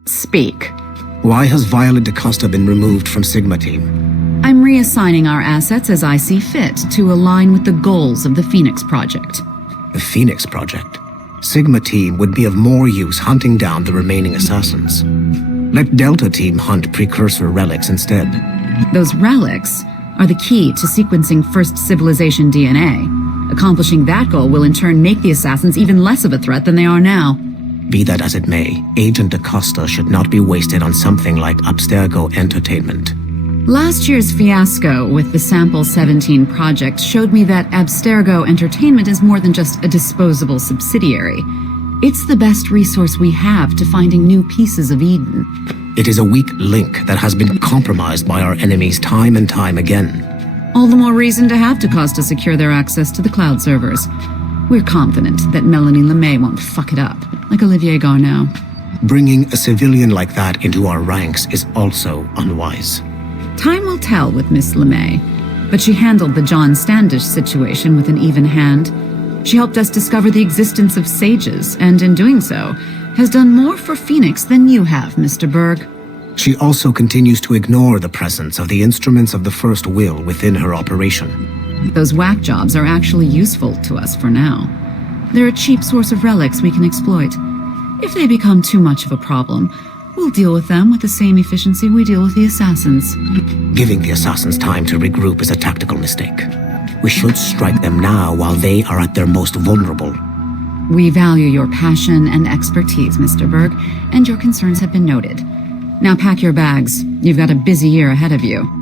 Speak. Why has Violet DaCosta been removed from Sigma Team? I'm reassigning our assets as I see fit to align with the goals of the Phoenix Project. The Phoenix Project? Sigma Team would be of more use hunting down the remaining assassins. Let Delta Team hunt precursor relics instead. Those relics are the key to sequencing First Civilization DNA. Accomplishing that goal will in turn make the assassins even less of a threat than they are now. Be that as it may, Agent DaCosta should not be wasted on something like Abstergo entertainment. Last year's fiasco with the Sample 17 project showed me that Abstergo Entertainment is more than just a disposable subsidiary. It's the best resource we have to finding new pieces of Eden. It is a weak link that has been compromised by our enemies time and time again. All the more reason to have DaCosta secure their access to the cloud servers. We're confident that Melanie LeMay won't fuck it up, like Olivier Garneau. Bringing a civilian like that into our ranks is also unwise. Time will tell with Miss LeMay, but she handled the John Standish situation with an even hand. She helped us discover the existence of sages, and in doing so, has done more for Phoenix than you have, Mr. Berg. She also continues to ignore the presence of the instruments of the First Will within her operation. Those whack jobs are actually useful to us for now. They're a cheap source of relics we can exploit. If they become too much of a problem, we'll deal with them with the same efficiency we deal with the assassins. Giving the assassins time to regroup is a tactical mistake. We should strike them now while they are at their most vulnerable. We value your passion and expertise, Mr. Berg, and your concerns have been noted. Now pack your bags. You've got a busy year ahead of you.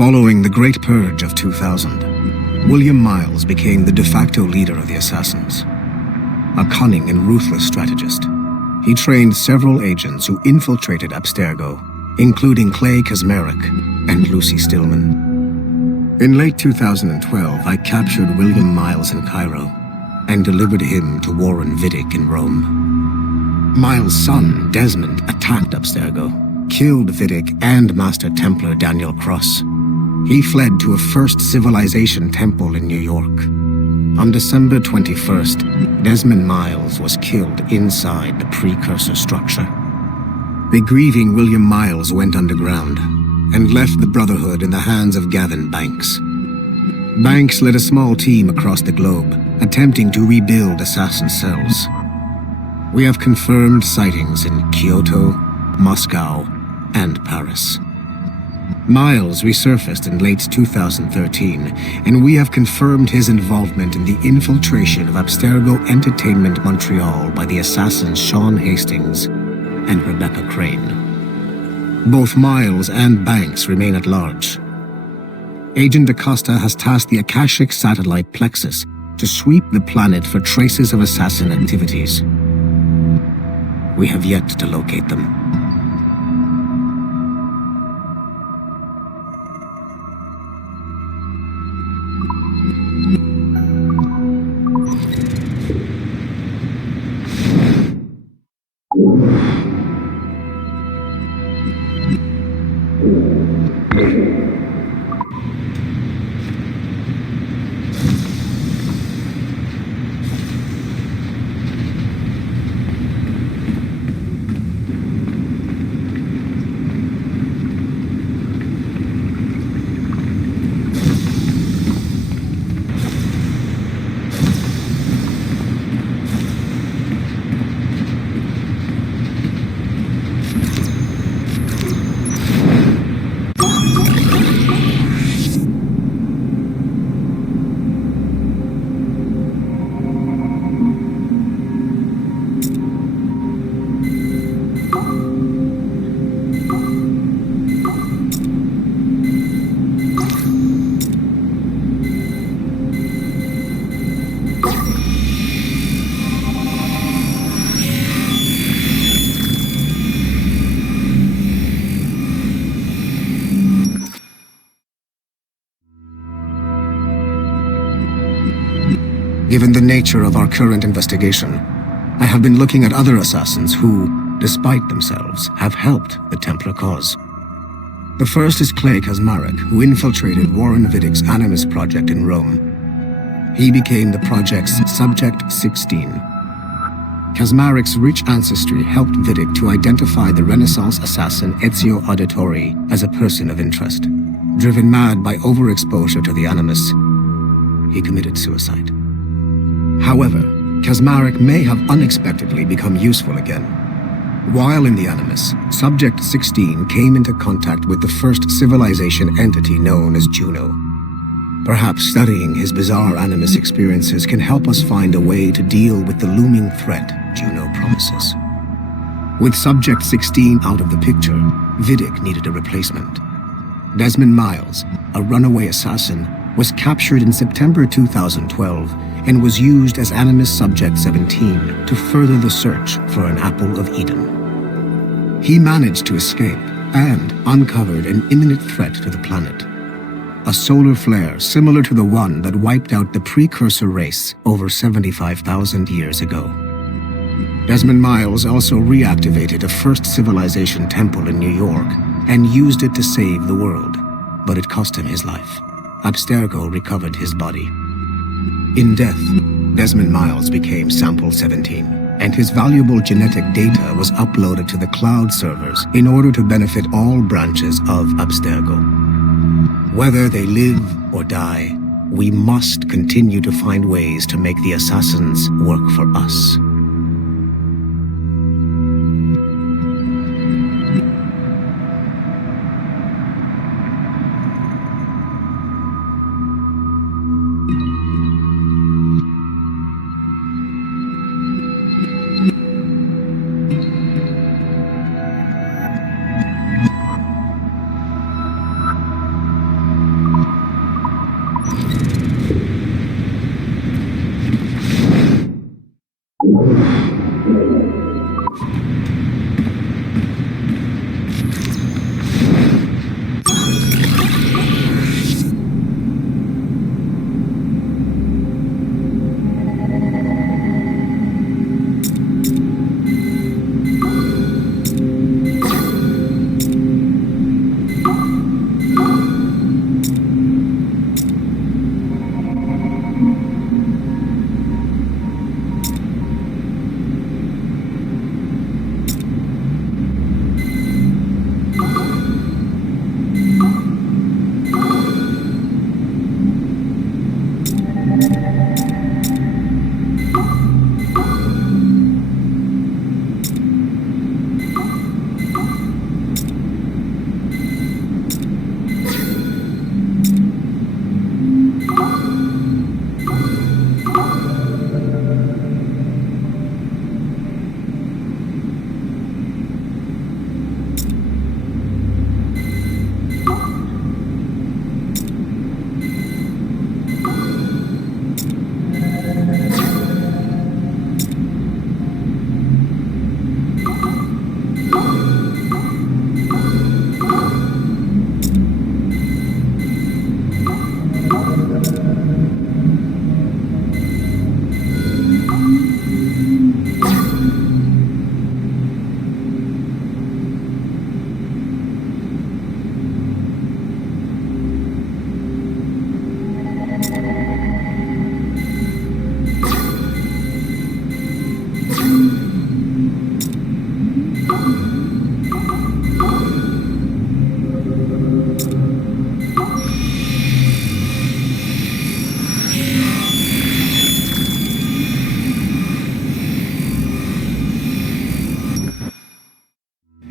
Following the Great Purge of 2000, William Miles became the de facto leader of the Assassins. A cunning and ruthless strategist, he trained several agents who infiltrated Abstergo, including Clay Kazmarek and Lucy Stillman. In late 2012, I captured William Miles in Cairo and delivered him to Warren Vidic in Rome. Miles' son, Desmond, attacked Abstergo, killed Vidic and Master Templar Daniel Cross. He fled to a First Civilization temple in New York. On December 21st, Desmond Miles was killed inside the precursor structure. The grieving William Miles went underground and left the Brotherhood in the hands of Gavin Banks. Banks led a small team across the globe, attempting to rebuild assassin cells. We have confirmed sightings in Kyoto, Moscow, and Paris. Miles resurfaced in late 2013, and we have confirmed his involvement in the infiltration of Abstergo Entertainment Montreal by the assassins Sean Hastings and Rebecca Crane. Both Miles and Banks remain at large. Agent Acosta has tasked the Akashic satellite Plexus to sweep the planet for traces of assassin activities. We have yet to locate them. Given the nature of our current investigation, I have been looking at other assassins who, despite themselves, have helped the Templar cause. The first is Clay Kaczmarek, who infiltrated Warren Vidick's Animus project in Rome. He became the project's Subject 16. Kaczmarek's rich ancestry helped Vidick to identify the Renaissance assassin Ezio Auditore as a person of interest. Driven mad by overexposure to the Animus, he committed suicide. However, Kaczmarek may have unexpectedly become useful again. While in the Animus, Subject 16 came into contact with the first civilization entity known as Juno. Perhaps studying his bizarre Animus experiences can help us find a way to deal with the looming threat Juno promises. With Subject 16 out of the picture, Vidick needed a replacement. Desmond Miles, a runaway assassin, was captured in September 2012 and was used as Animus Subject 17 to further the search for an Apple of Eden. He managed to escape and uncovered an imminent threat to the planet. A solar flare similar to the one that wiped out the precursor race over 75,000 years ago. Desmond Miles also reactivated a first civilization temple in New York and used it to save the world, but it cost him his life. Abstergo recovered his body. In death, Desmond Miles became Sample 17, and his valuable genetic data was uploaded to the cloud servers in order to benefit all branches of Abstergo. Whether they live or die, we must continue to find ways to make the assassins work for us.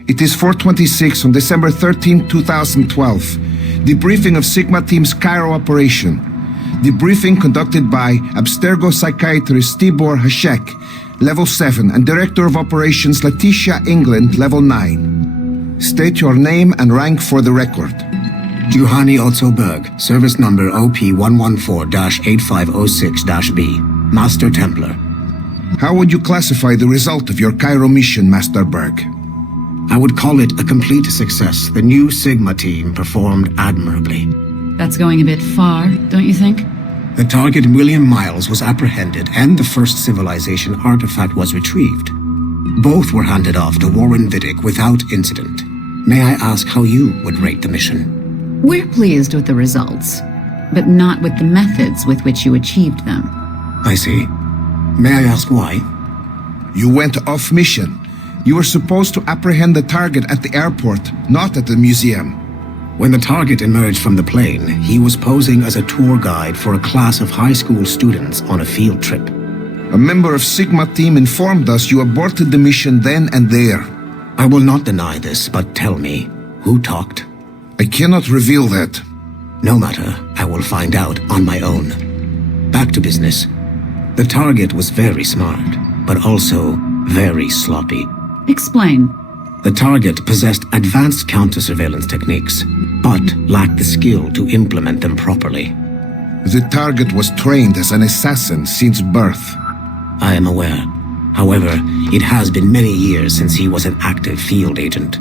It is 4:26 on December 13, 2012. Debriefing of Sigma Team's Cairo operation. Debriefing conducted by Abstergo psychiatrist Tibor Hashek, Level 7, and Director of Operations Letitia England, Level 9. State your name and rank for the record. Juhani Otsoberg, service number OP114-8506-B, Master Templar. How would you classify the result of your Cairo mission, Master Berg? I would call it a complete success. The new Sigma team performed admirably. That's going a bit far, don't you think? The target, William Miles, was apprehended and the first civilization artifact was retrieved. Both were handed off to Warren Vidic without incident. May I ask how you would rate the mission? We're pleased with the results, but not with the methods with which you achieved them. I see. May I ask why? You went off mission. You were supposed to apprehend the target at the airport, not at the museum. When the target emerged from the plane, he was posing as a tour guide for a class of high school students on a field trip. A member of Sigma team informed us you aborted the mission then and there. I will not deny this, but tell me, who talked? I cannot reveal that. No matter, I will find out on my own. Back to business. The target was very smart, but also very sloppy. Explain. The target possessed advanced counter-surveillance techniques, but lacked the skill to implement them properly. The target was trained as an assassin since birth. I am aware. However, it has been many years since he was an active field agent.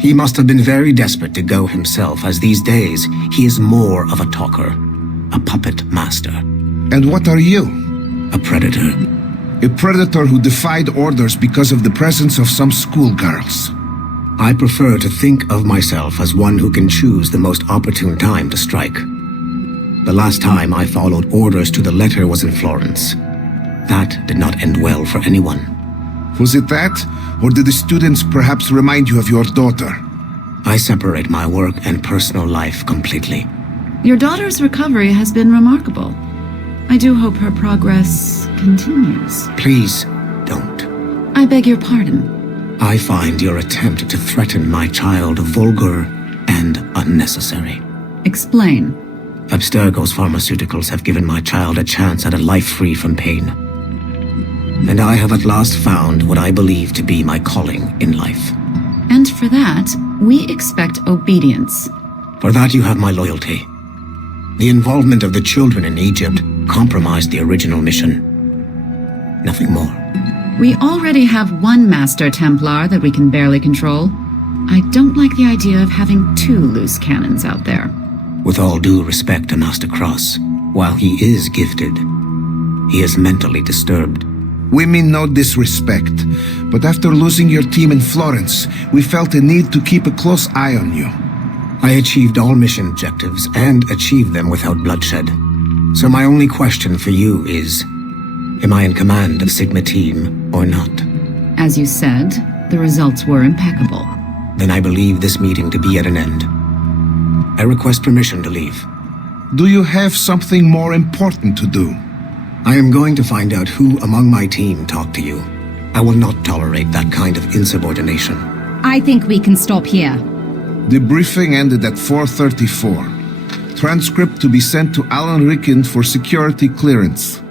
He must have been very desperate to go himself, as these days he is more of a talker, a puppet master. And what are you? A predator. A predator who defied orders because of the presence of some schoolgirls. I prefer to think of myself as one who can choose the most opportune time to strike. The last time I followed orders to the letter was in Florence. That did not end well for anyone. Was it that? Or did the students perhaps remind you of your daughter? I separate my work and personal life completely. Your daughter's recovery has been remarkable. I do hope her progress continues. Please, don't. I beg your pardon. I find your attempt to threaten my child vulgar and unnecessary. Explain. Abstergo's pharmaceuticals have given my child a chance at a life free from pain. And I have at last found what I believe to be my calling in life. And for that, we expect obedience. For that you have my loyalty. The involvement of the children in Egypt compromised the original mission. Nothing more. We already have one Master Templar that we can barely control. I don't like the idea of having two loose cannons out there. With all due respect to Master Cross, while he is gifted, he is mentally disturbed. We mean no disrespect, but after losing your team in Florence, we felt a need to keep a close eye on you. I achieved all mission objectives and achieved them without bloodshed. So my only question for you is, am I in command of Sigma team or not? As you said, the results were impeccable. Then I believe this meeting to be at an end. I request permission to leave. Do you have something more important to do? I am going to find out who among my team talked to you. I will not tolerate that kind of insubordination. I think we can stop here. The briefing ended at 4:34. Transcript to be sent to Alan Ricken for security clearance.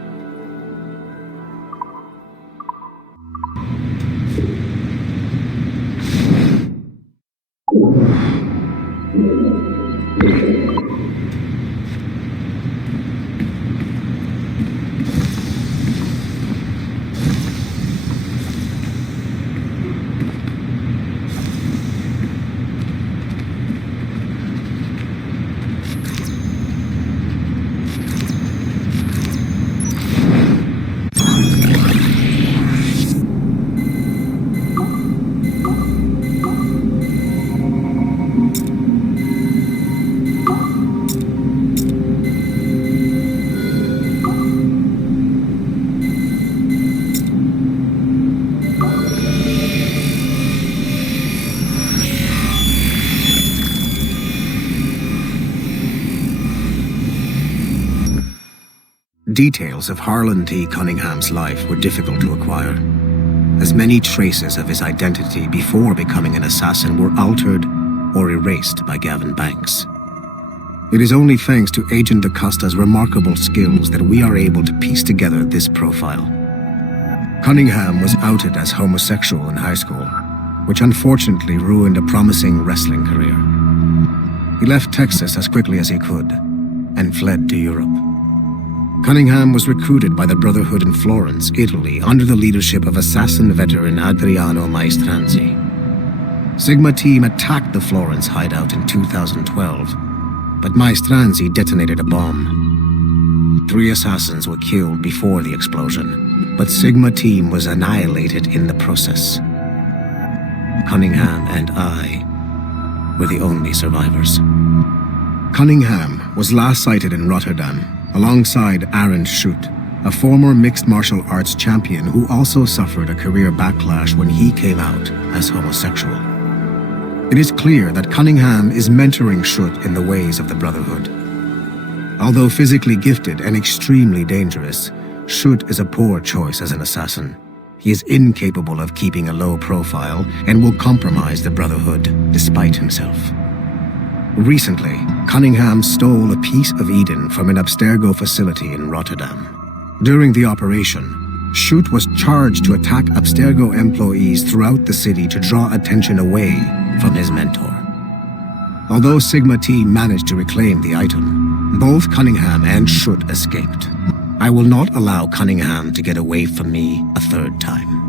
Details of Harlan T. Cunningham's life were difficult to acquire, as many traces of his identity before becoming an assassin were altered or erased by Gavin Banks. It is only thanks to Agent DaCosta's remarkable skills that we are able to piece together this profile. Cunningham was outed as homosexual in high school, which unfortunately ruined a promising wrestling career. He left Texas as quickly as he could and fled to Europe. Cunningham was recruited by the Brotherhood in Florence, Italy, under the leadership of assassin veteran Adriano Maestranzi. Sigma team attacked the Florence hideout in 2012, but Maestranzi detonated a bomb. 3 assassins were killed before the explosion, but Sigma Team was annihilated in the process. Cunningham and I were the only survivors. Cunningham was last sighted in Rotterdam, alongside Arend Schutt, a former mixed martial arts champion who also suffered a career backlash when he came out as homosexual. It is clear that Cunningham is mentoring Schutt in the ways of the Brotherhood. Although physically gifted and extremely dangerous, Schutt is a poor choice as an assassin. He is incapable of keeping a low profile and will compromise the Brotherhood despite himself. Recently, Cunningham stole a piece of Eden from an Abstergo facility in Rotterdam. During the operation, Schutt was charged to attack Abstergo employees throughout the city to draw attention away from his mentor. Although Sigma Team managed to reclaim the item, both Cunningham and Schutt escaped. I will not allow Cunningham to get away from me a third time.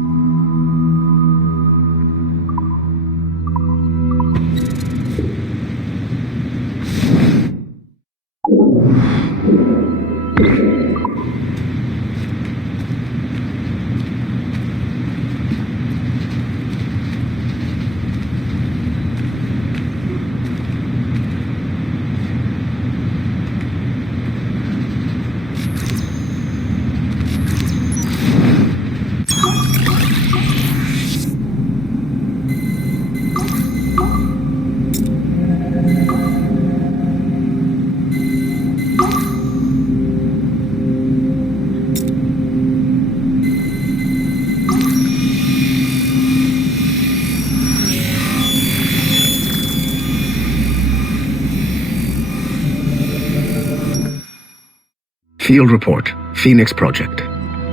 Field Report, Phoenix Project,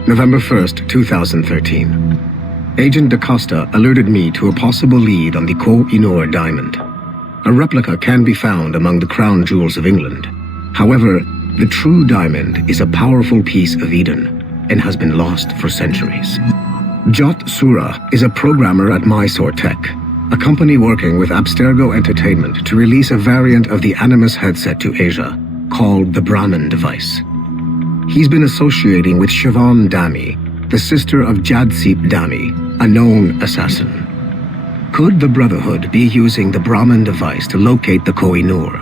November 1st, 2013. Agent DaCosta alerted me to a possible lead on the Koh-i-Noor diamond. A replica can be found among the crown jewels of England. However, the true diamond is a powerful piece of Eden and has been lost for centuries. Jot Sura is a programmer at Mysore Tech, a company working with Abstergo Entertainment to release a variant of the Animus headset to Asia, called the Brahman device. He's been associating with Siobhan Dami, the sister of Jadseep Dami, a known assassin. Could the Brotherhood be using the Brahman device to locate the Koh-i-Noor?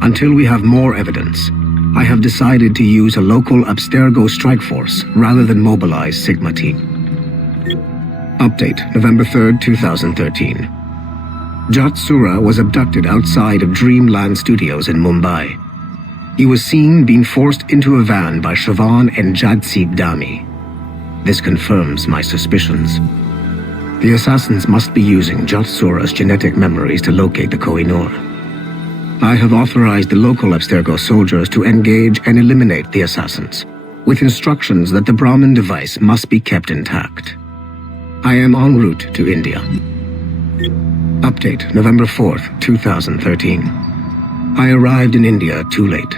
Until we have more evidence, I have decided to use a local Abstergo strike force rather than mobilize Sigma Team. Update, November 3rd, 2013. Jot Sura was abducted outside of Dreamland Studios in Mumbai. He was seen being forced into a van by Siobhan and Jadseep Dami. This confirms my suspicions. The assassins must be using Jot Sura's genetic memories to locate the Koh-i-Noor. I have authorized the local Abstergo soldiers to engage and eliminate the assassins, with instructions that the Brahman device must be kept intact. I am en route to India. Update, November 4th, 2013. I arrived in India too late.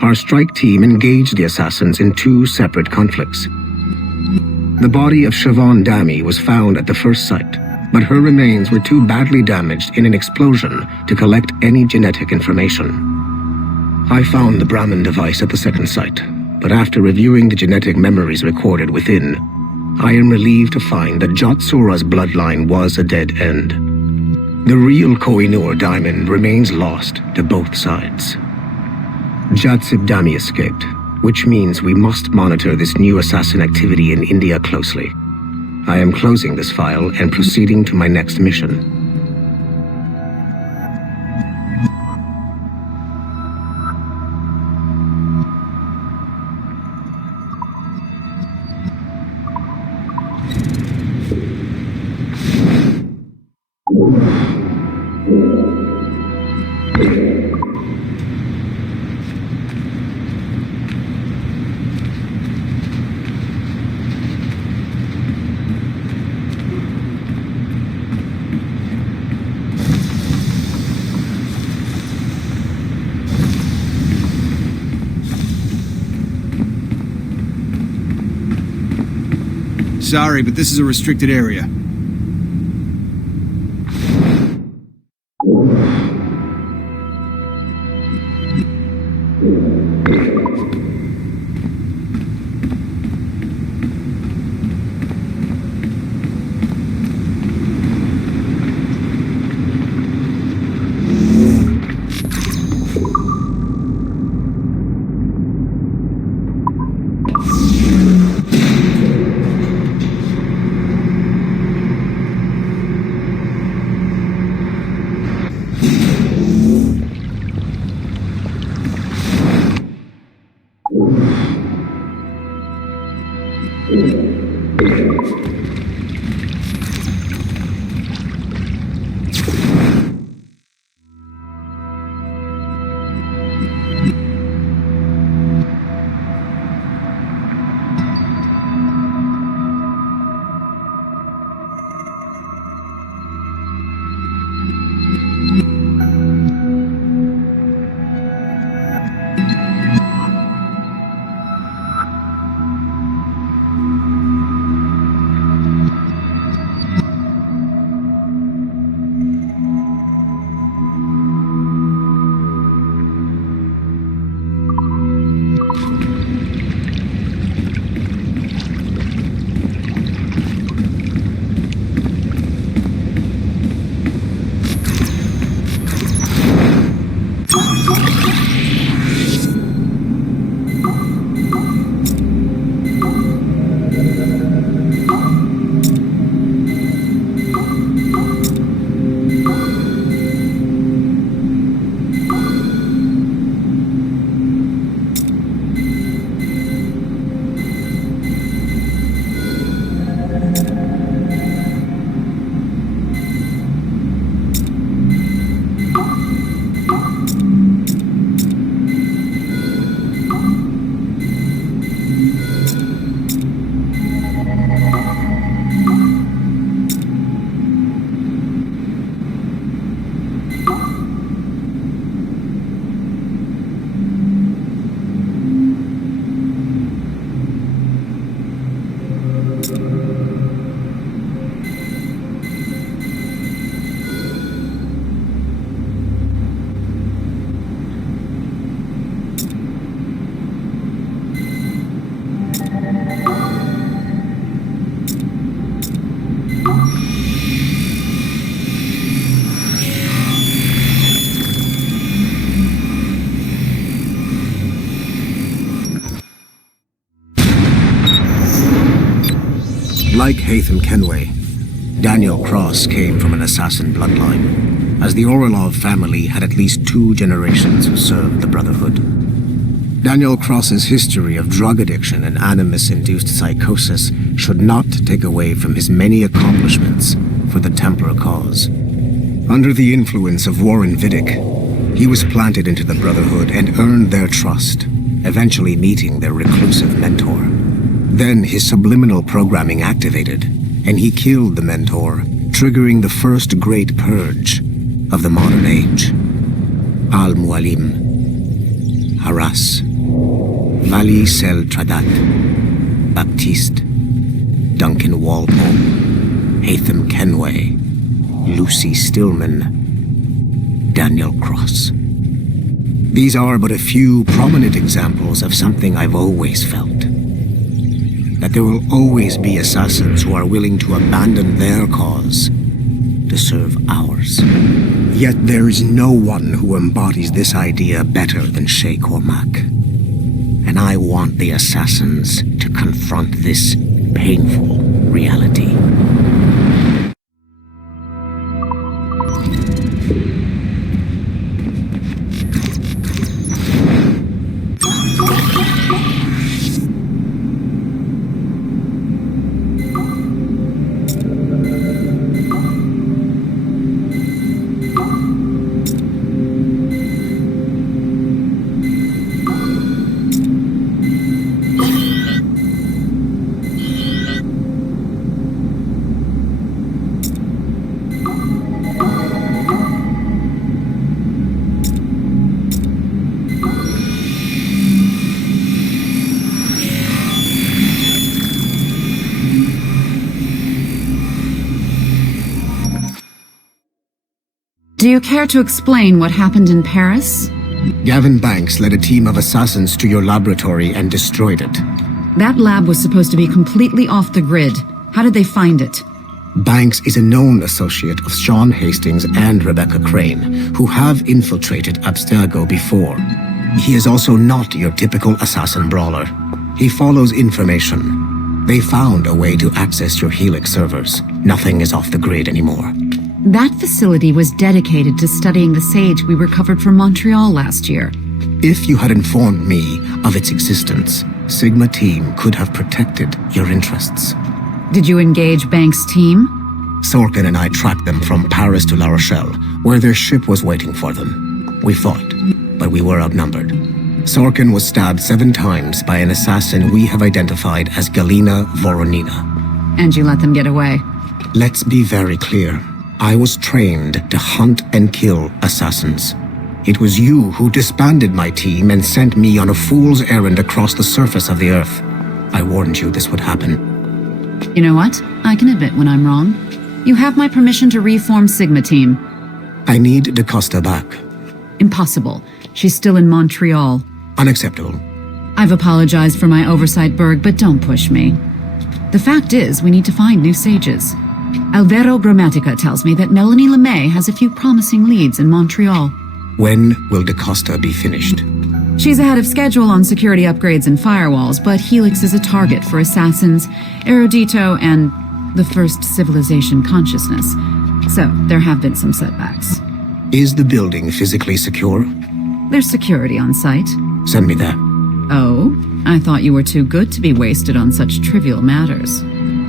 Our strike team engaged the assassins in 2 separate conflicts. The body of Siobhan Dami was found at the first site, but her remains were too badly damaged in an explosion to collect any genetic information. I found the Brahman device at the second site, but after reviewing the genetic memories recorded within, I am relieved to find that Jot Sura's bloodline was a dead end. The real Koh-i-Noor diamond remains lost to both sides. Jadseep Dami escaped, which means we must monitor this new assassin activity in India closely. I am closing this file and proceeding to my next mission. Sorry, but this is a restricted area. Like Haytham Kenway, Daniel Cross came from an assassin bloodline, as the Orlov family had at least 2 generations who served the Brotherhood. Daniel Cross's history of drug addiction and animus-induced psychosis should not take away from his many accomplishments for the Templar cause. Under the influence of Warren Vidic, he was planted into the Brotherhood and earned their trust, eventually meeting their reclusive mentor. Then his subliminal programming activated, and he killed the mentor, triggering the first great purge of the modern age. Al-Mualim, Haras, Vali Sel Tradat, Baptiste, Duncan Walpole, Haytham Kenway, Lucy Stillman, Daniel Cross. These are but a few prominent examples of something I've always felt. That there will always be assassins who are willing to abandon their cause to serve ours. Yet there is no one who embodies this idea better than Shay Cormac. And I want the assassins to confront this painful reality. Do you care to explain what happened in Paris? Gavin Banks led a team of assassins to your laboratory and destroyed it. That lab was supposed to be completely off the grid. How did they find it? Banks is a known associate of Sean Hastings and Rebecca Crane, who have infiltrated Abstergo before. He is also not your typical assassin brawler. He follows information. They found a way to access your Helix servers. Nothing is off the grid anymore. That facility was dedicated to studying the sage we recovered from Montreal last year. If you had informed me of its existence, Sigma Team could have protected your interests. Did you engage Banks' team? Sorkin and I tracked them from Paris to La Rochelle, where their ship was waiting for them. We fought, but we were outnumbered. Sorkin was stabbed 7 times by an assassin we have identified as Galina Voronina. And you let them get away? Let's be very clear. I was trained to hunt and kill assassins. It was you who disbanded my team and sent me on a fool's errand across the surface of the Earth. I warned you this would happen. You know what? I can admit when I'm wrong. You have my permission to reform Sigma Team. I need DaCosta back. Impossible. She's still in Montreal. Unacceptable. I've apologized for my oversight, Berg, but don't push me. The fact is, we need to find new sages. Alvaro Grammatica tells me that Melanie LeMay has a few promising leads in Montreal. When will DaCosta be finished? She's ahead of schedule on security upgrades and firewalls, but Helix is a target for assassins, Erudito, and the first civilization consciousness. So, there have been some setbacks. Is the building physically secure? There's security on site. Send me there. Oh? I thought you were too good to be wasted on such trivial matters.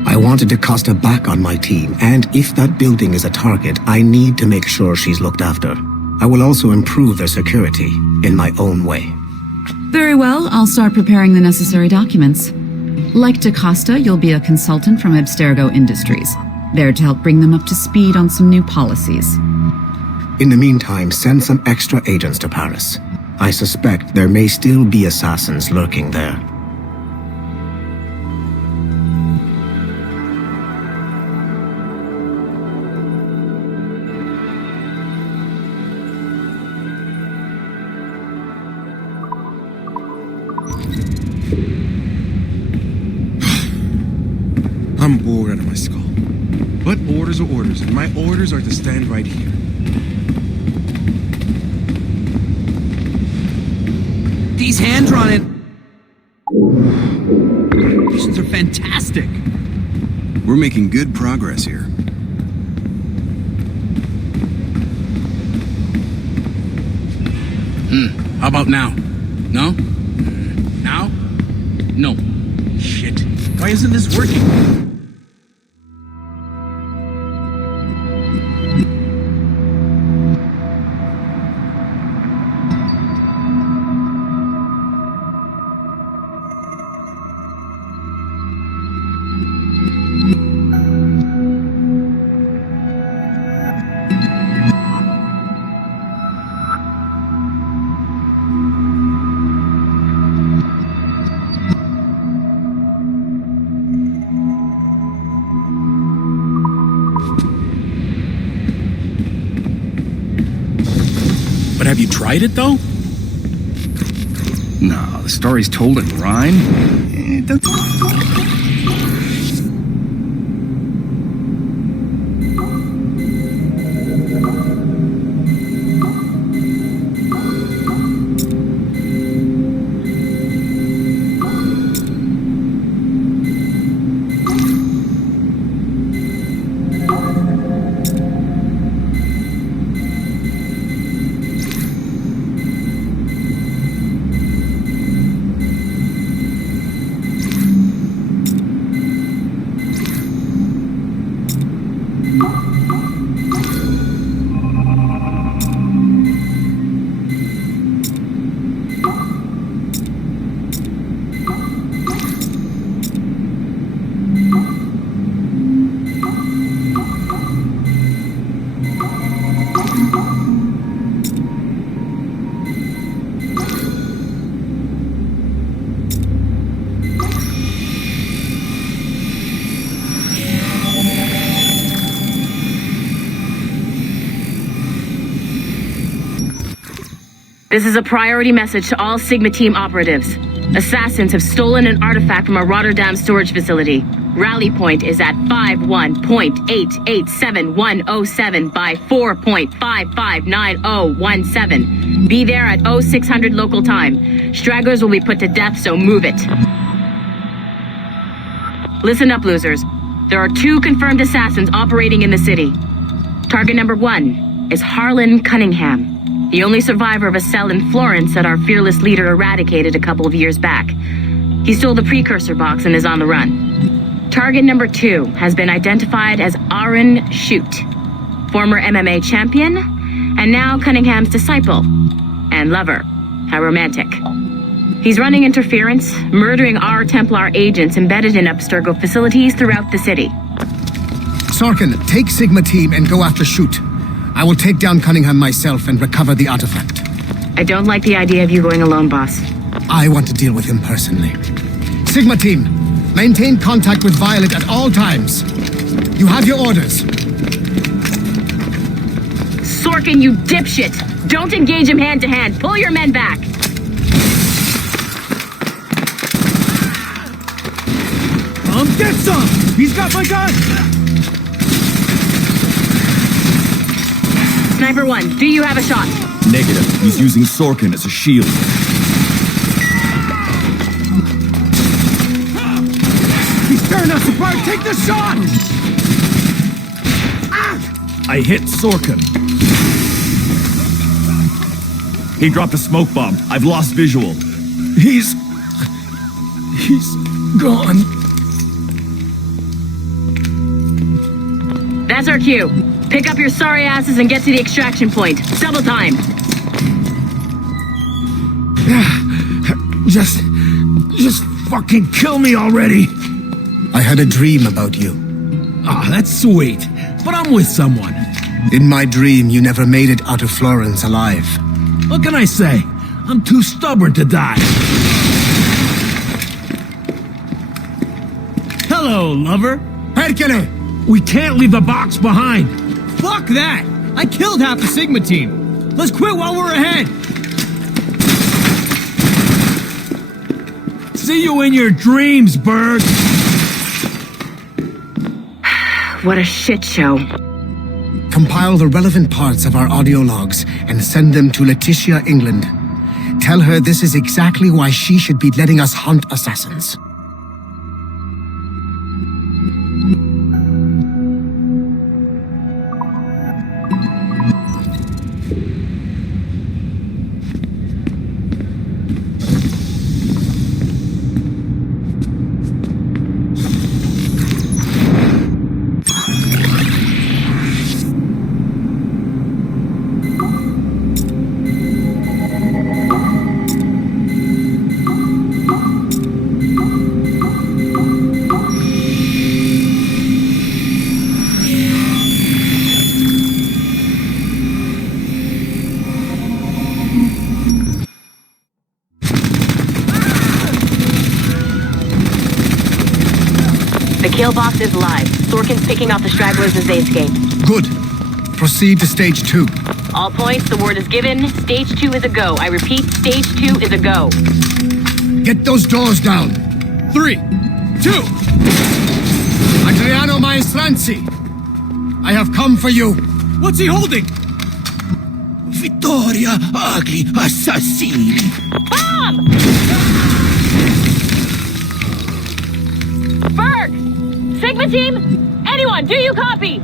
I wanted DaCosta back on my team, and if that building is a target, I need to make sure she's looked after. I will also improve their security in my own way. Very well, I'll start preparing the necessary documents. Like DaCosta, you'll be a consultant from Abstergo Industries, there to help bring them up to speed on some new policies. In the meantime, send some extra agents to Paris. I suspect there may still be assassins lurking there. I'm bored out of my skull. But orders are orders, and my orders are to stand right here. These hand-drawn animations are fantastic. We're making good progress here. How about now? No? Now? No. Shit. Why isn't this working? But have you tried it, though? No, the story's told in rhyme. It doesn't... This is a priority message to all Sigma Team operatives. Assassins have stolen an artifact from a Rotterdam storage facility. Rally point is at 51.887107 by 4.559017. Be there at 0600 local time. Stragglers will be put to death, so move it. Listen up, losers. There are 2 confirmed assassins operating in the city. Target number 1 is Harlan Cunningham. The only survivor of a cell in Florence that our fearless leader eradicated a couple of years back. He stole the precursor box and is on the run. Target number 2 has been identified as Aaron Shute, former MMA champion, and now Cunningham's disciple and lover. How romantic. He's running interference, murdering our Templar agents embedded in Abstergo facilities throughout the city. Sorkin, take Sigma team and go after Shute. I will take down Cunningham myself and recover the artifact. I don't like the idea of you going alone, boss. I want to deal with him personally. Sigma team, maintain contact with Violet at all times. You have your orders. Sorkin, you dipshit! Don't engage him hand-to-hand. Pull your men back. Get some! He's got my gun! Sniper 1, do you have a shot? Negative. He's using Sorkin as a shield. He's tearing us apart! Take the shot! I hit Sorkin. He dropped a smoke bomb. I've lost visual. He's gone. That's our cue. Pick up your sorry asses and get to the extraction point. Double time. Just fucking kill me already. I had a dream about you. Ah, that's sweet. But I'm with someone. In my dream, you never made it out of Florence alive. What can I say? I'm too stubborn to die. Hello, lover. Hercule! We can't leave the box behind. Fuck that! I killed half the Sigma team. Let's quit while we're ahead. See you in your dreams, Berg. What a shit show. Compile the relevant parts of our audio logs and send them to Letitia, England. Tell her this is exactly why she should be letting us hunt assassins. Kill box is live. Sorkin's picking off the stragglers as they escape. Good. Proceed to stage 2. All points, the word is given. Stage 2 is a go. I repeat, stage 2 is a go. Get those doors down. 3, 2. Adriano Maestranzi, I have come for you. What's he holding? Vittoria, ugly assassini. Bomb! Berg! Sigma team? Anyone, do you copy?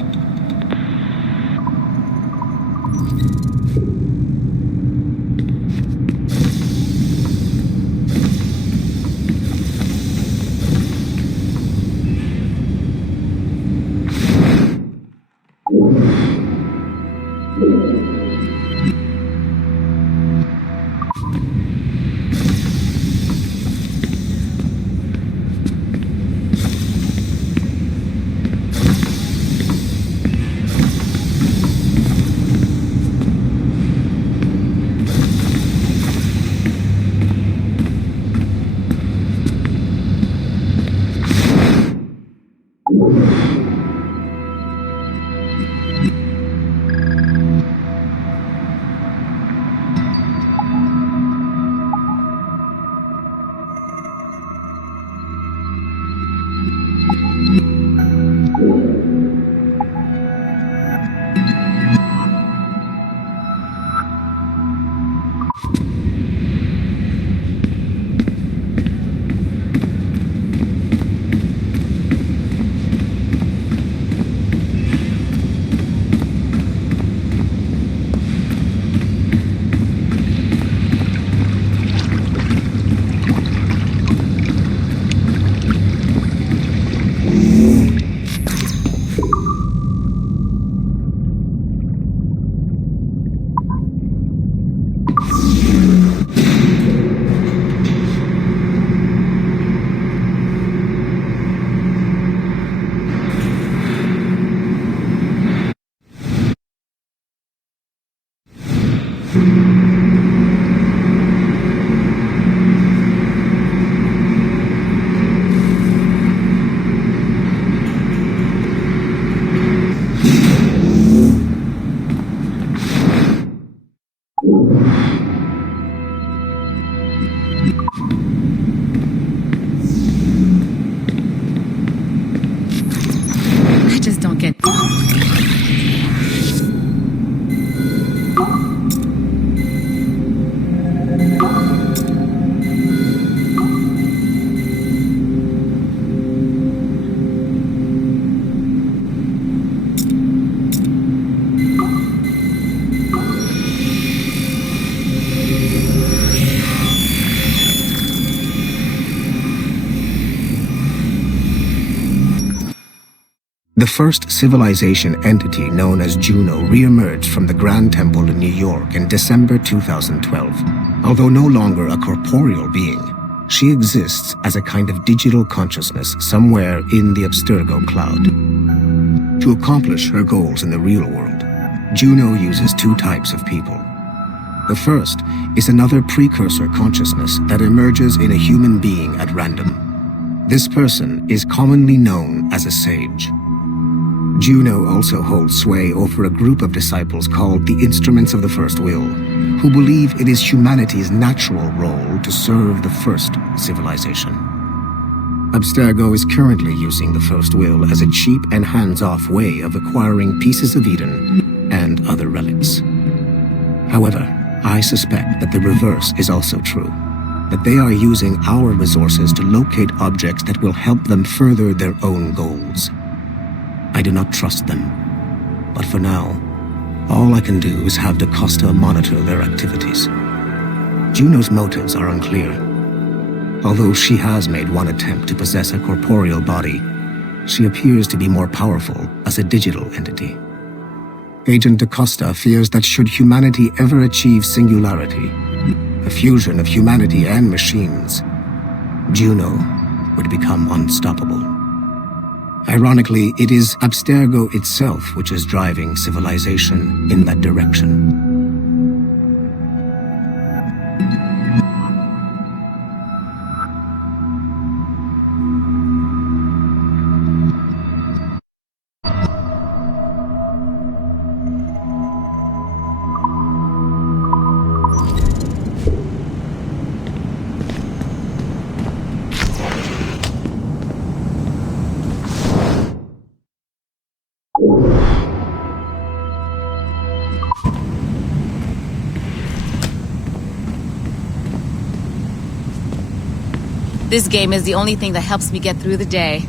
I just don't get... The first civilization entity known as Juno re-emerged from the Grand Temple in New York in December 2012. Although no longer a corporeal being, she exists as a kind of digital consciousness somewhere in the Abstergo cloud. To accomplish her goals in the real world, Juno uses two types of people. The first is another precursor consciousness that emerges in a human being at random. This person is commonly known as a sage. Juno also holds sway over a group of disciples called the Instruments of the First Will, who believe it is humanity's natural role to serve the first civilization. Abstergo is currently using the First Will as a cheap and hands-off way of acquiring pieces of Eden and other relics. However, I suspect that the reverse is also true, that they are using our resources to locate objects that will help them further their own goals. I do not trust them, but for now, all I can do is have DaCosta monitor their activities. Juno's motives are unclear. Although she has made one attempt to possess a corporeal body, she appears to be more powerful as a digital entity. Agent DaCosta fears that should humanity ever achieve singularity, a fusion of humanity and machines, Juno would become unstoppable. Ironically, it is Abstergo itself which is driving civilization in that direction. This game is the only thing that helps me get through the day.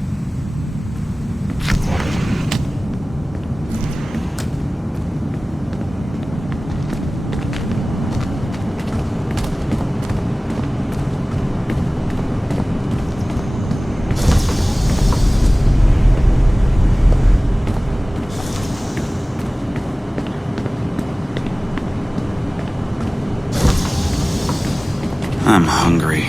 I'm hungry.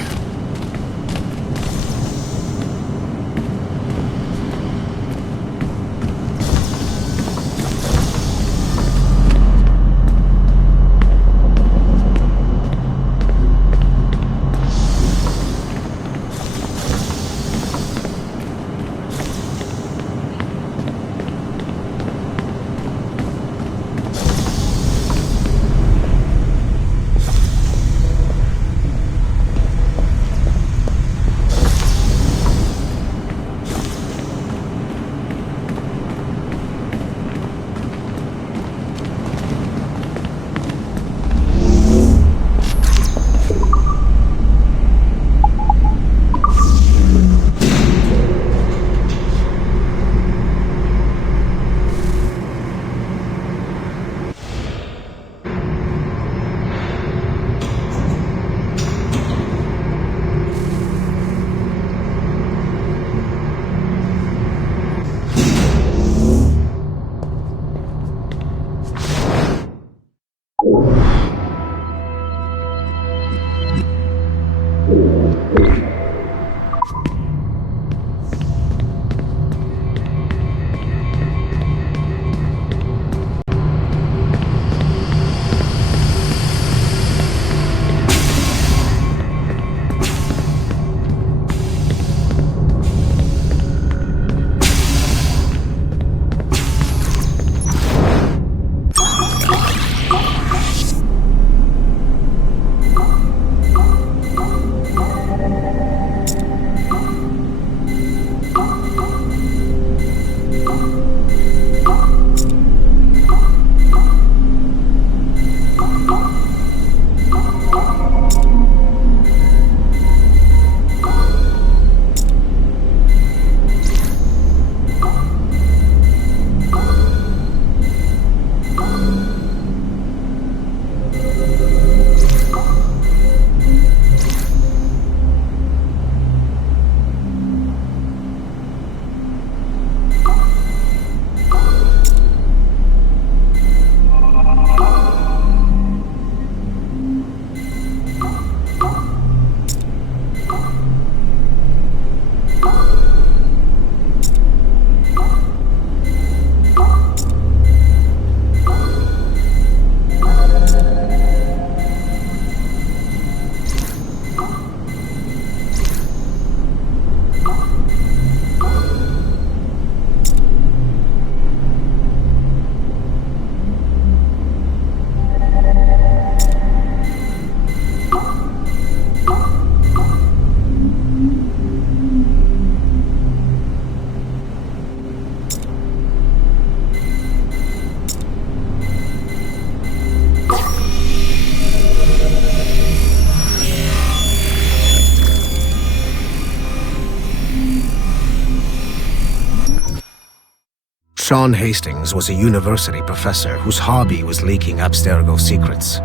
Sean Hastings was a university professor whose hobby was leaking Abstergo secrets.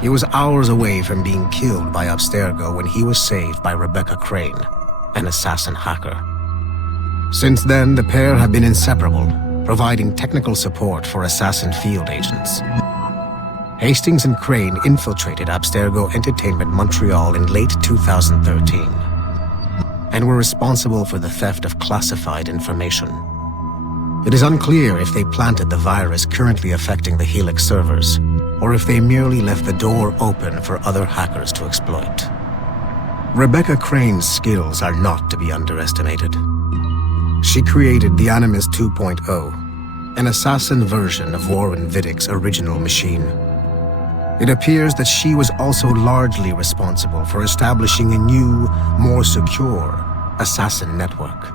He was hours away from being killed by Abstergo when he was saved by Rebecca Crane, an assassin hacker. Since then, the pair have been inseparable, providing technical support for assassin field agents. Hastings and Crane infiltrated Abstergo Entertainment Montreal in late 2013 and were responsible for the theft of classified information. It is unclear if they planted the virus currently affecting the Helix servers, or if they merely left the door open for other hackers to exploit. Rebecca Crane's skills are not to be underestimated. She created the Animus 2.0, an assassin version of Warren Vidick's original machine. It appears that she was also largely responsible for establishing a new, more secure assassin network.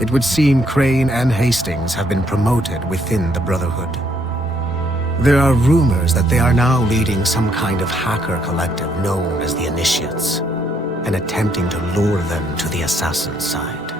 It would seem Crane and Hastings have been promoted within the Brotherhood. There are rumors that they are now leading some kind of hacker collective known as the Initiates, and attempting to lure them to the assassin side.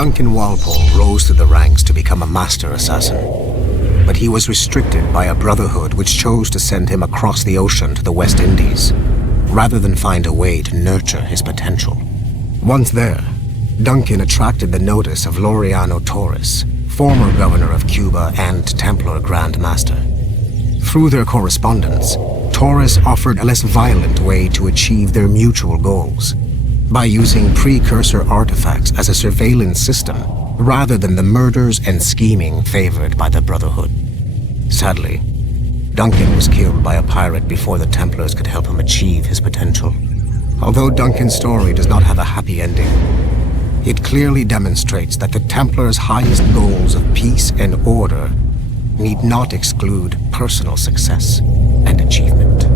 Duncan Walpole rose through the ranks to become a master assassin, but he was restricted by a brotherhood which chose to send him across the ocean to the West Indies, rather than find a way to nurture his potential. Once there, Duncan attracted the notice of Laureano Torres, former governor of Cuba and Templar Grand Master. Through their correspondence, Torres offered a less violent way to achieve their mutual goals, by using precursor artifacts as a surveillance system, rather than the murders and scheming favored by the Brotherhood. Sadly, Duncan was killed by a pirate before the Templars could help him achieve his potential. Although Duncan's story does not have a happy ending, it clearly demonstrates that the Templars' highest goals of peace and order need not exclude personal success and achievement.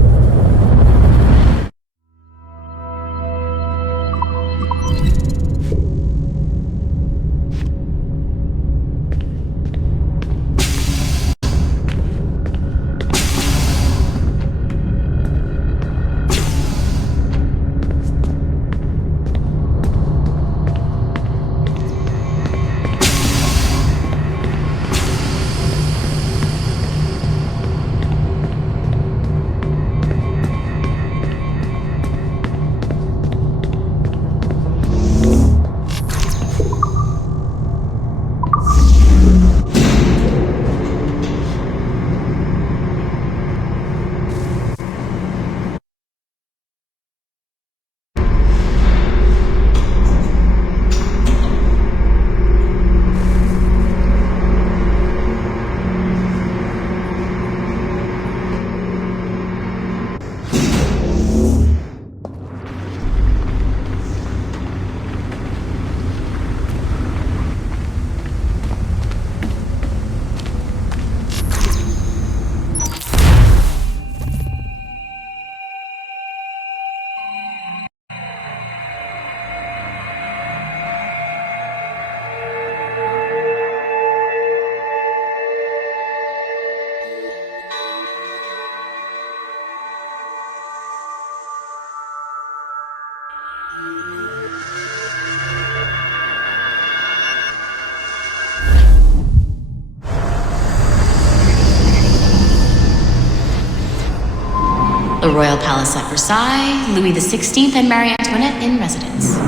The Royal Palace at Versailles, Louis XVI and Marie Antoinette in residence.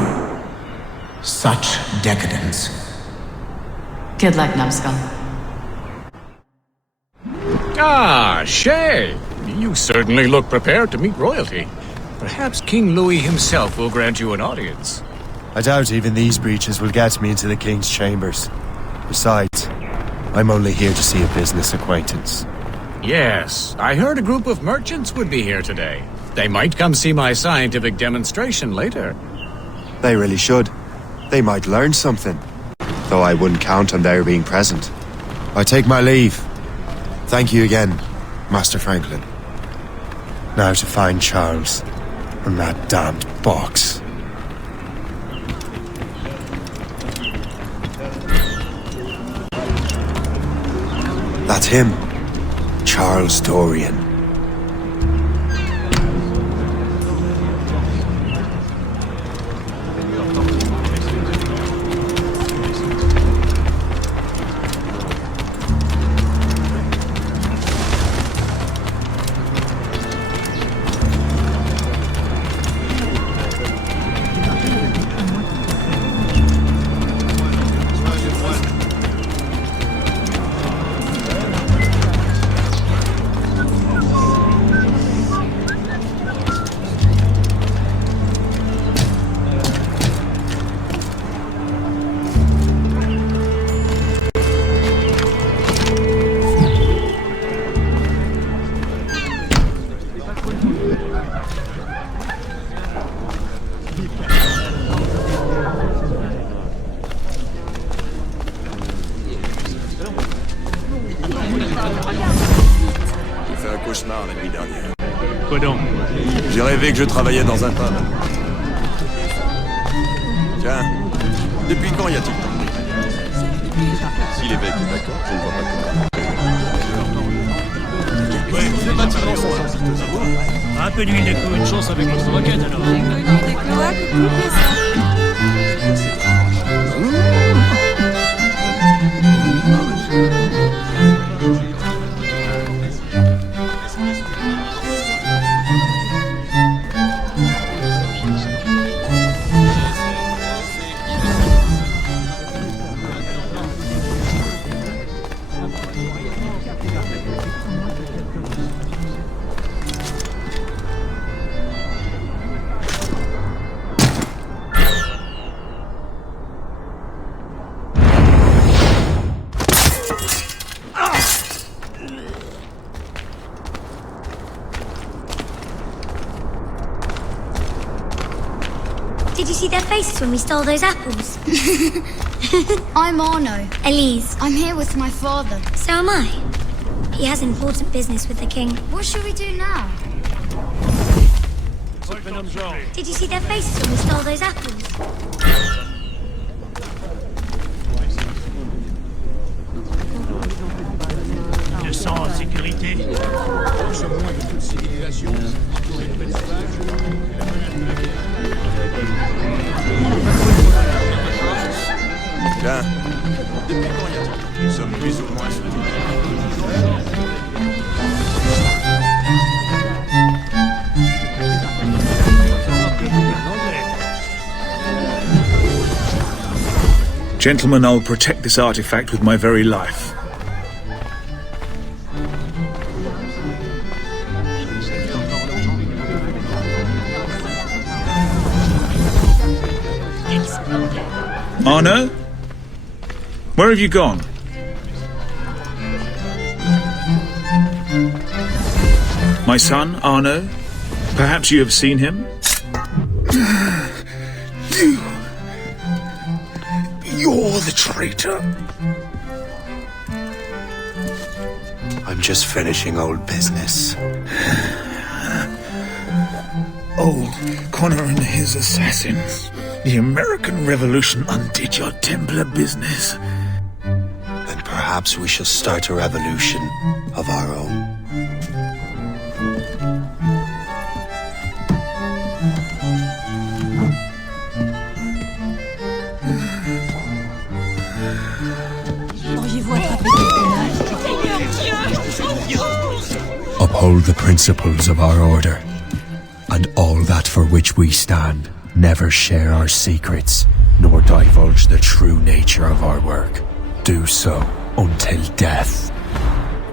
Such decadence. Good luck, numbskull. Ah, Shay! You certainly look prepared to meet royalty. Perhaps King Louis himself will grant you an audience. I doubt even these breaches will get me into the king's chambers. Besides, I'm only here to see a business acquaintance. Yes, I heard a group of merchants would be here today. They might come see my scientific demonstration later. They really should. They might learn something. Though I wouldn't count on their being present. I take my leave. Thank you again, Master Franklin. Now to find Charles and that damned box. That's him. Charles Dorian. La nuit dernière. Quoi donc? J'ai rêvé que je travaillais dans un pub. Tiens, depuis quand y a-t-il tant de bruit? Si l'évêque est d'accord, je ne vois pas comment. Ouais, ces bâtiments sont sensibles aux abois. Un peu d'huile d'écho, une chance avec notre roquette alors. Des cloaques, tout ça. Did you see their faces when we stole those apples? I'm Arno. Elise. I'm here with my father. So am I. He has important business with the king. What shall we do now? Did you see their faces when we stole those apples? Je sens en sécurité. Tiens, depuis quand y a-t-il? Nous sommes plus ou moins soudés. Gentlemen, I'll protect this artifact with my very life. Arno? Where have you gone? My son, Arno? Perhaps you have seen him? You're the traitor. I'm just finishing old business. Old Connor and his assassins. The American Revolution undid your Templar business. And perhaps we shall start a revolution of our own. Uphold the principles of our order, and all that for which we stand. Never share our secrets, nor divulge the true nature of our work. Do so until death,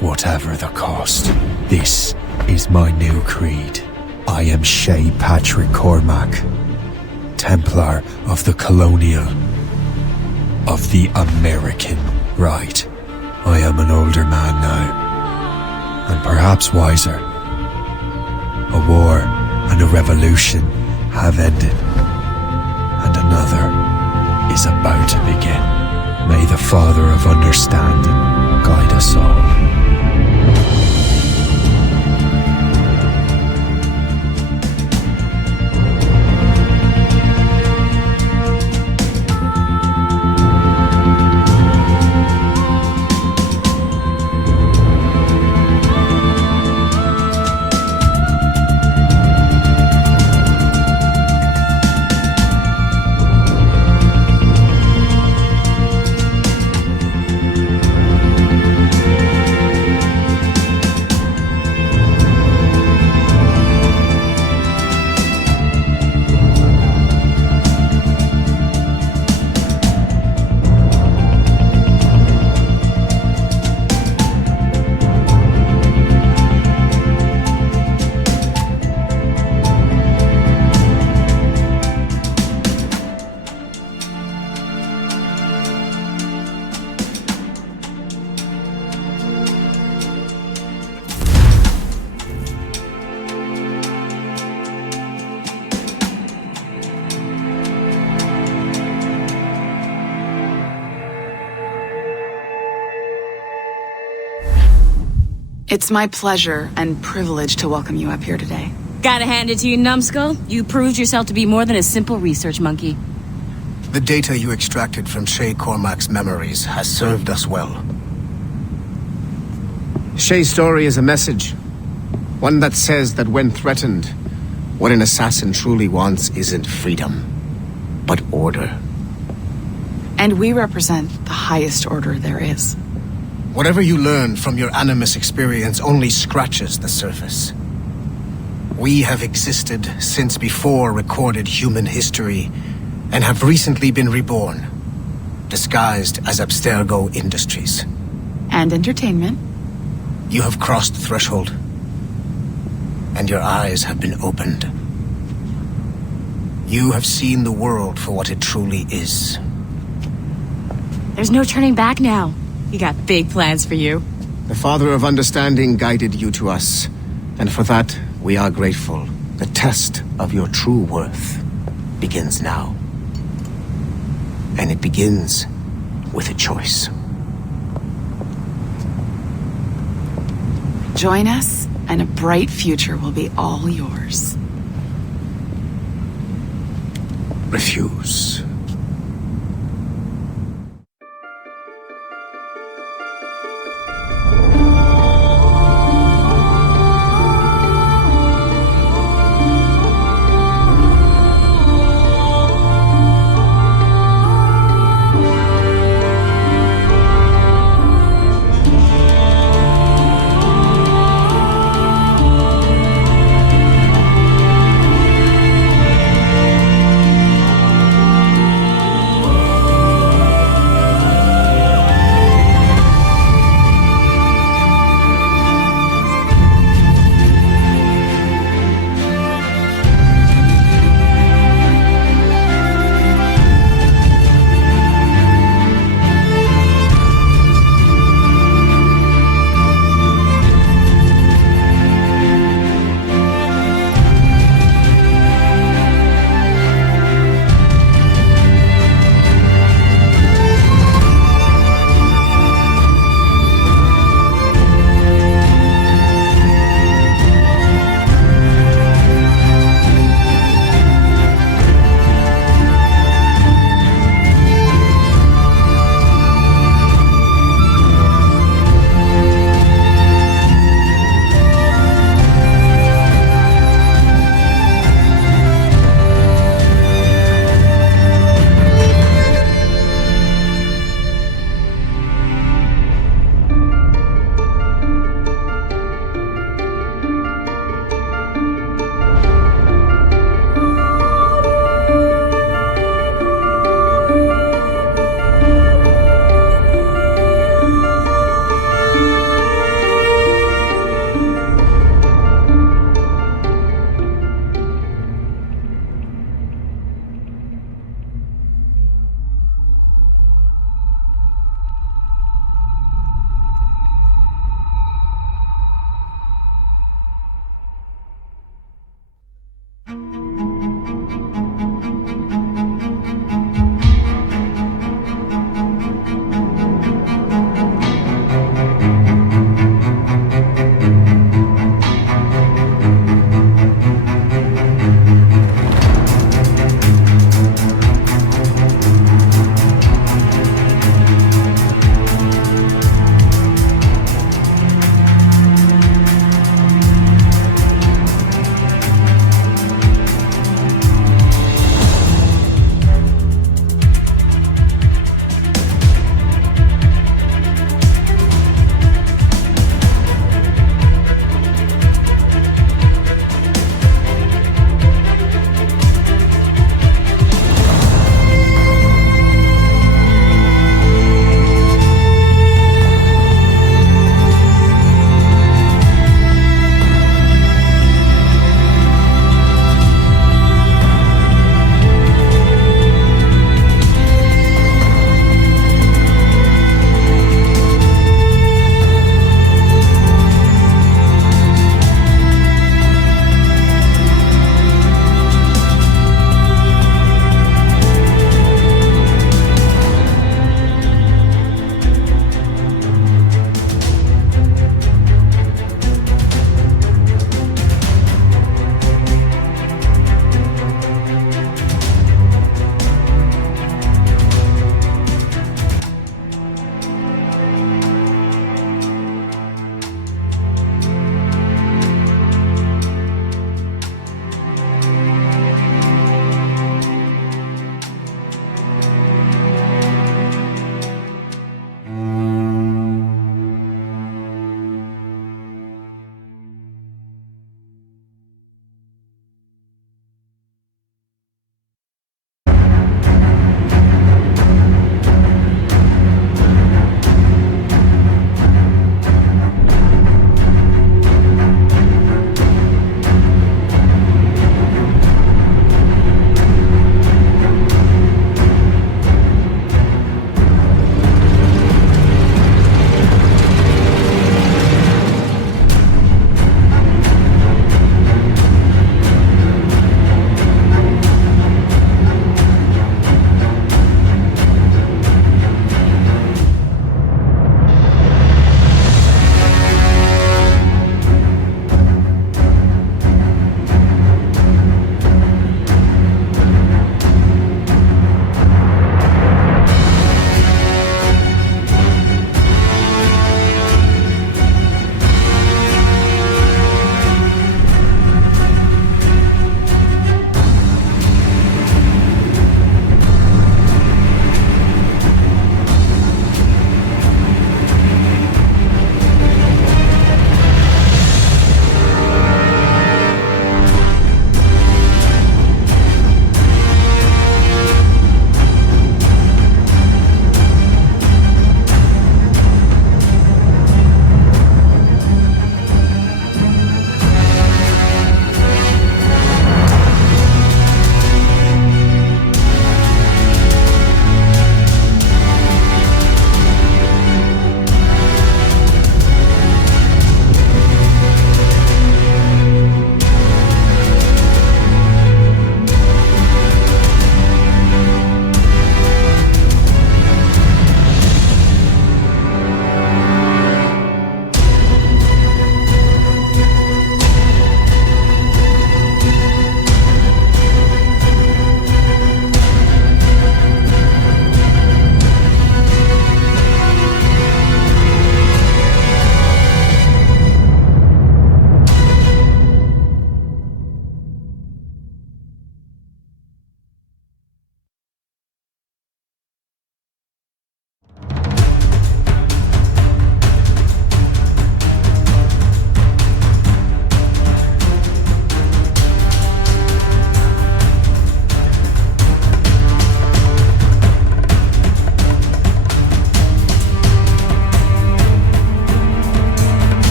whatever the cost. This is my new creed. I am Shay Patrick Cormac, Templar of the Colonial, of the American right. I am an older man now, and perhaps wiser. A war and a revolution have ended, and another is about to begin. May the Father of Understanding guide us all. It's my pleasure and privilege to welcome you up here today. Gotta hand it to you, numbskull. You proved yourself to be more than a simple research monkey. The data you extracted from Shay Cormac's memories has served us well. Shay's story is a message. One that says that when threatened, what an assassin truly wants isn't freedom, but order. And we represent the highest order there is. Whatever you learned from your Animus experience only scratches the surface. We have existed since before recorded human history, and have recently been reborn, disguised as Abstergo Industries. And entertainment. You have crossed the threshold, and your eyes have been opened. You have seen the world for what it truly is. There's no turning back now. We got big plans for you. The Father of Understanding guided you to us, and for that, we are grateful. The test of your true worth begins now. And it begins with a choice. Join us, and a bright future will be all yours. Refuse.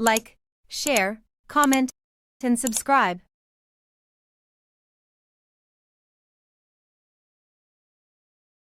like, share, comment, and subscribe.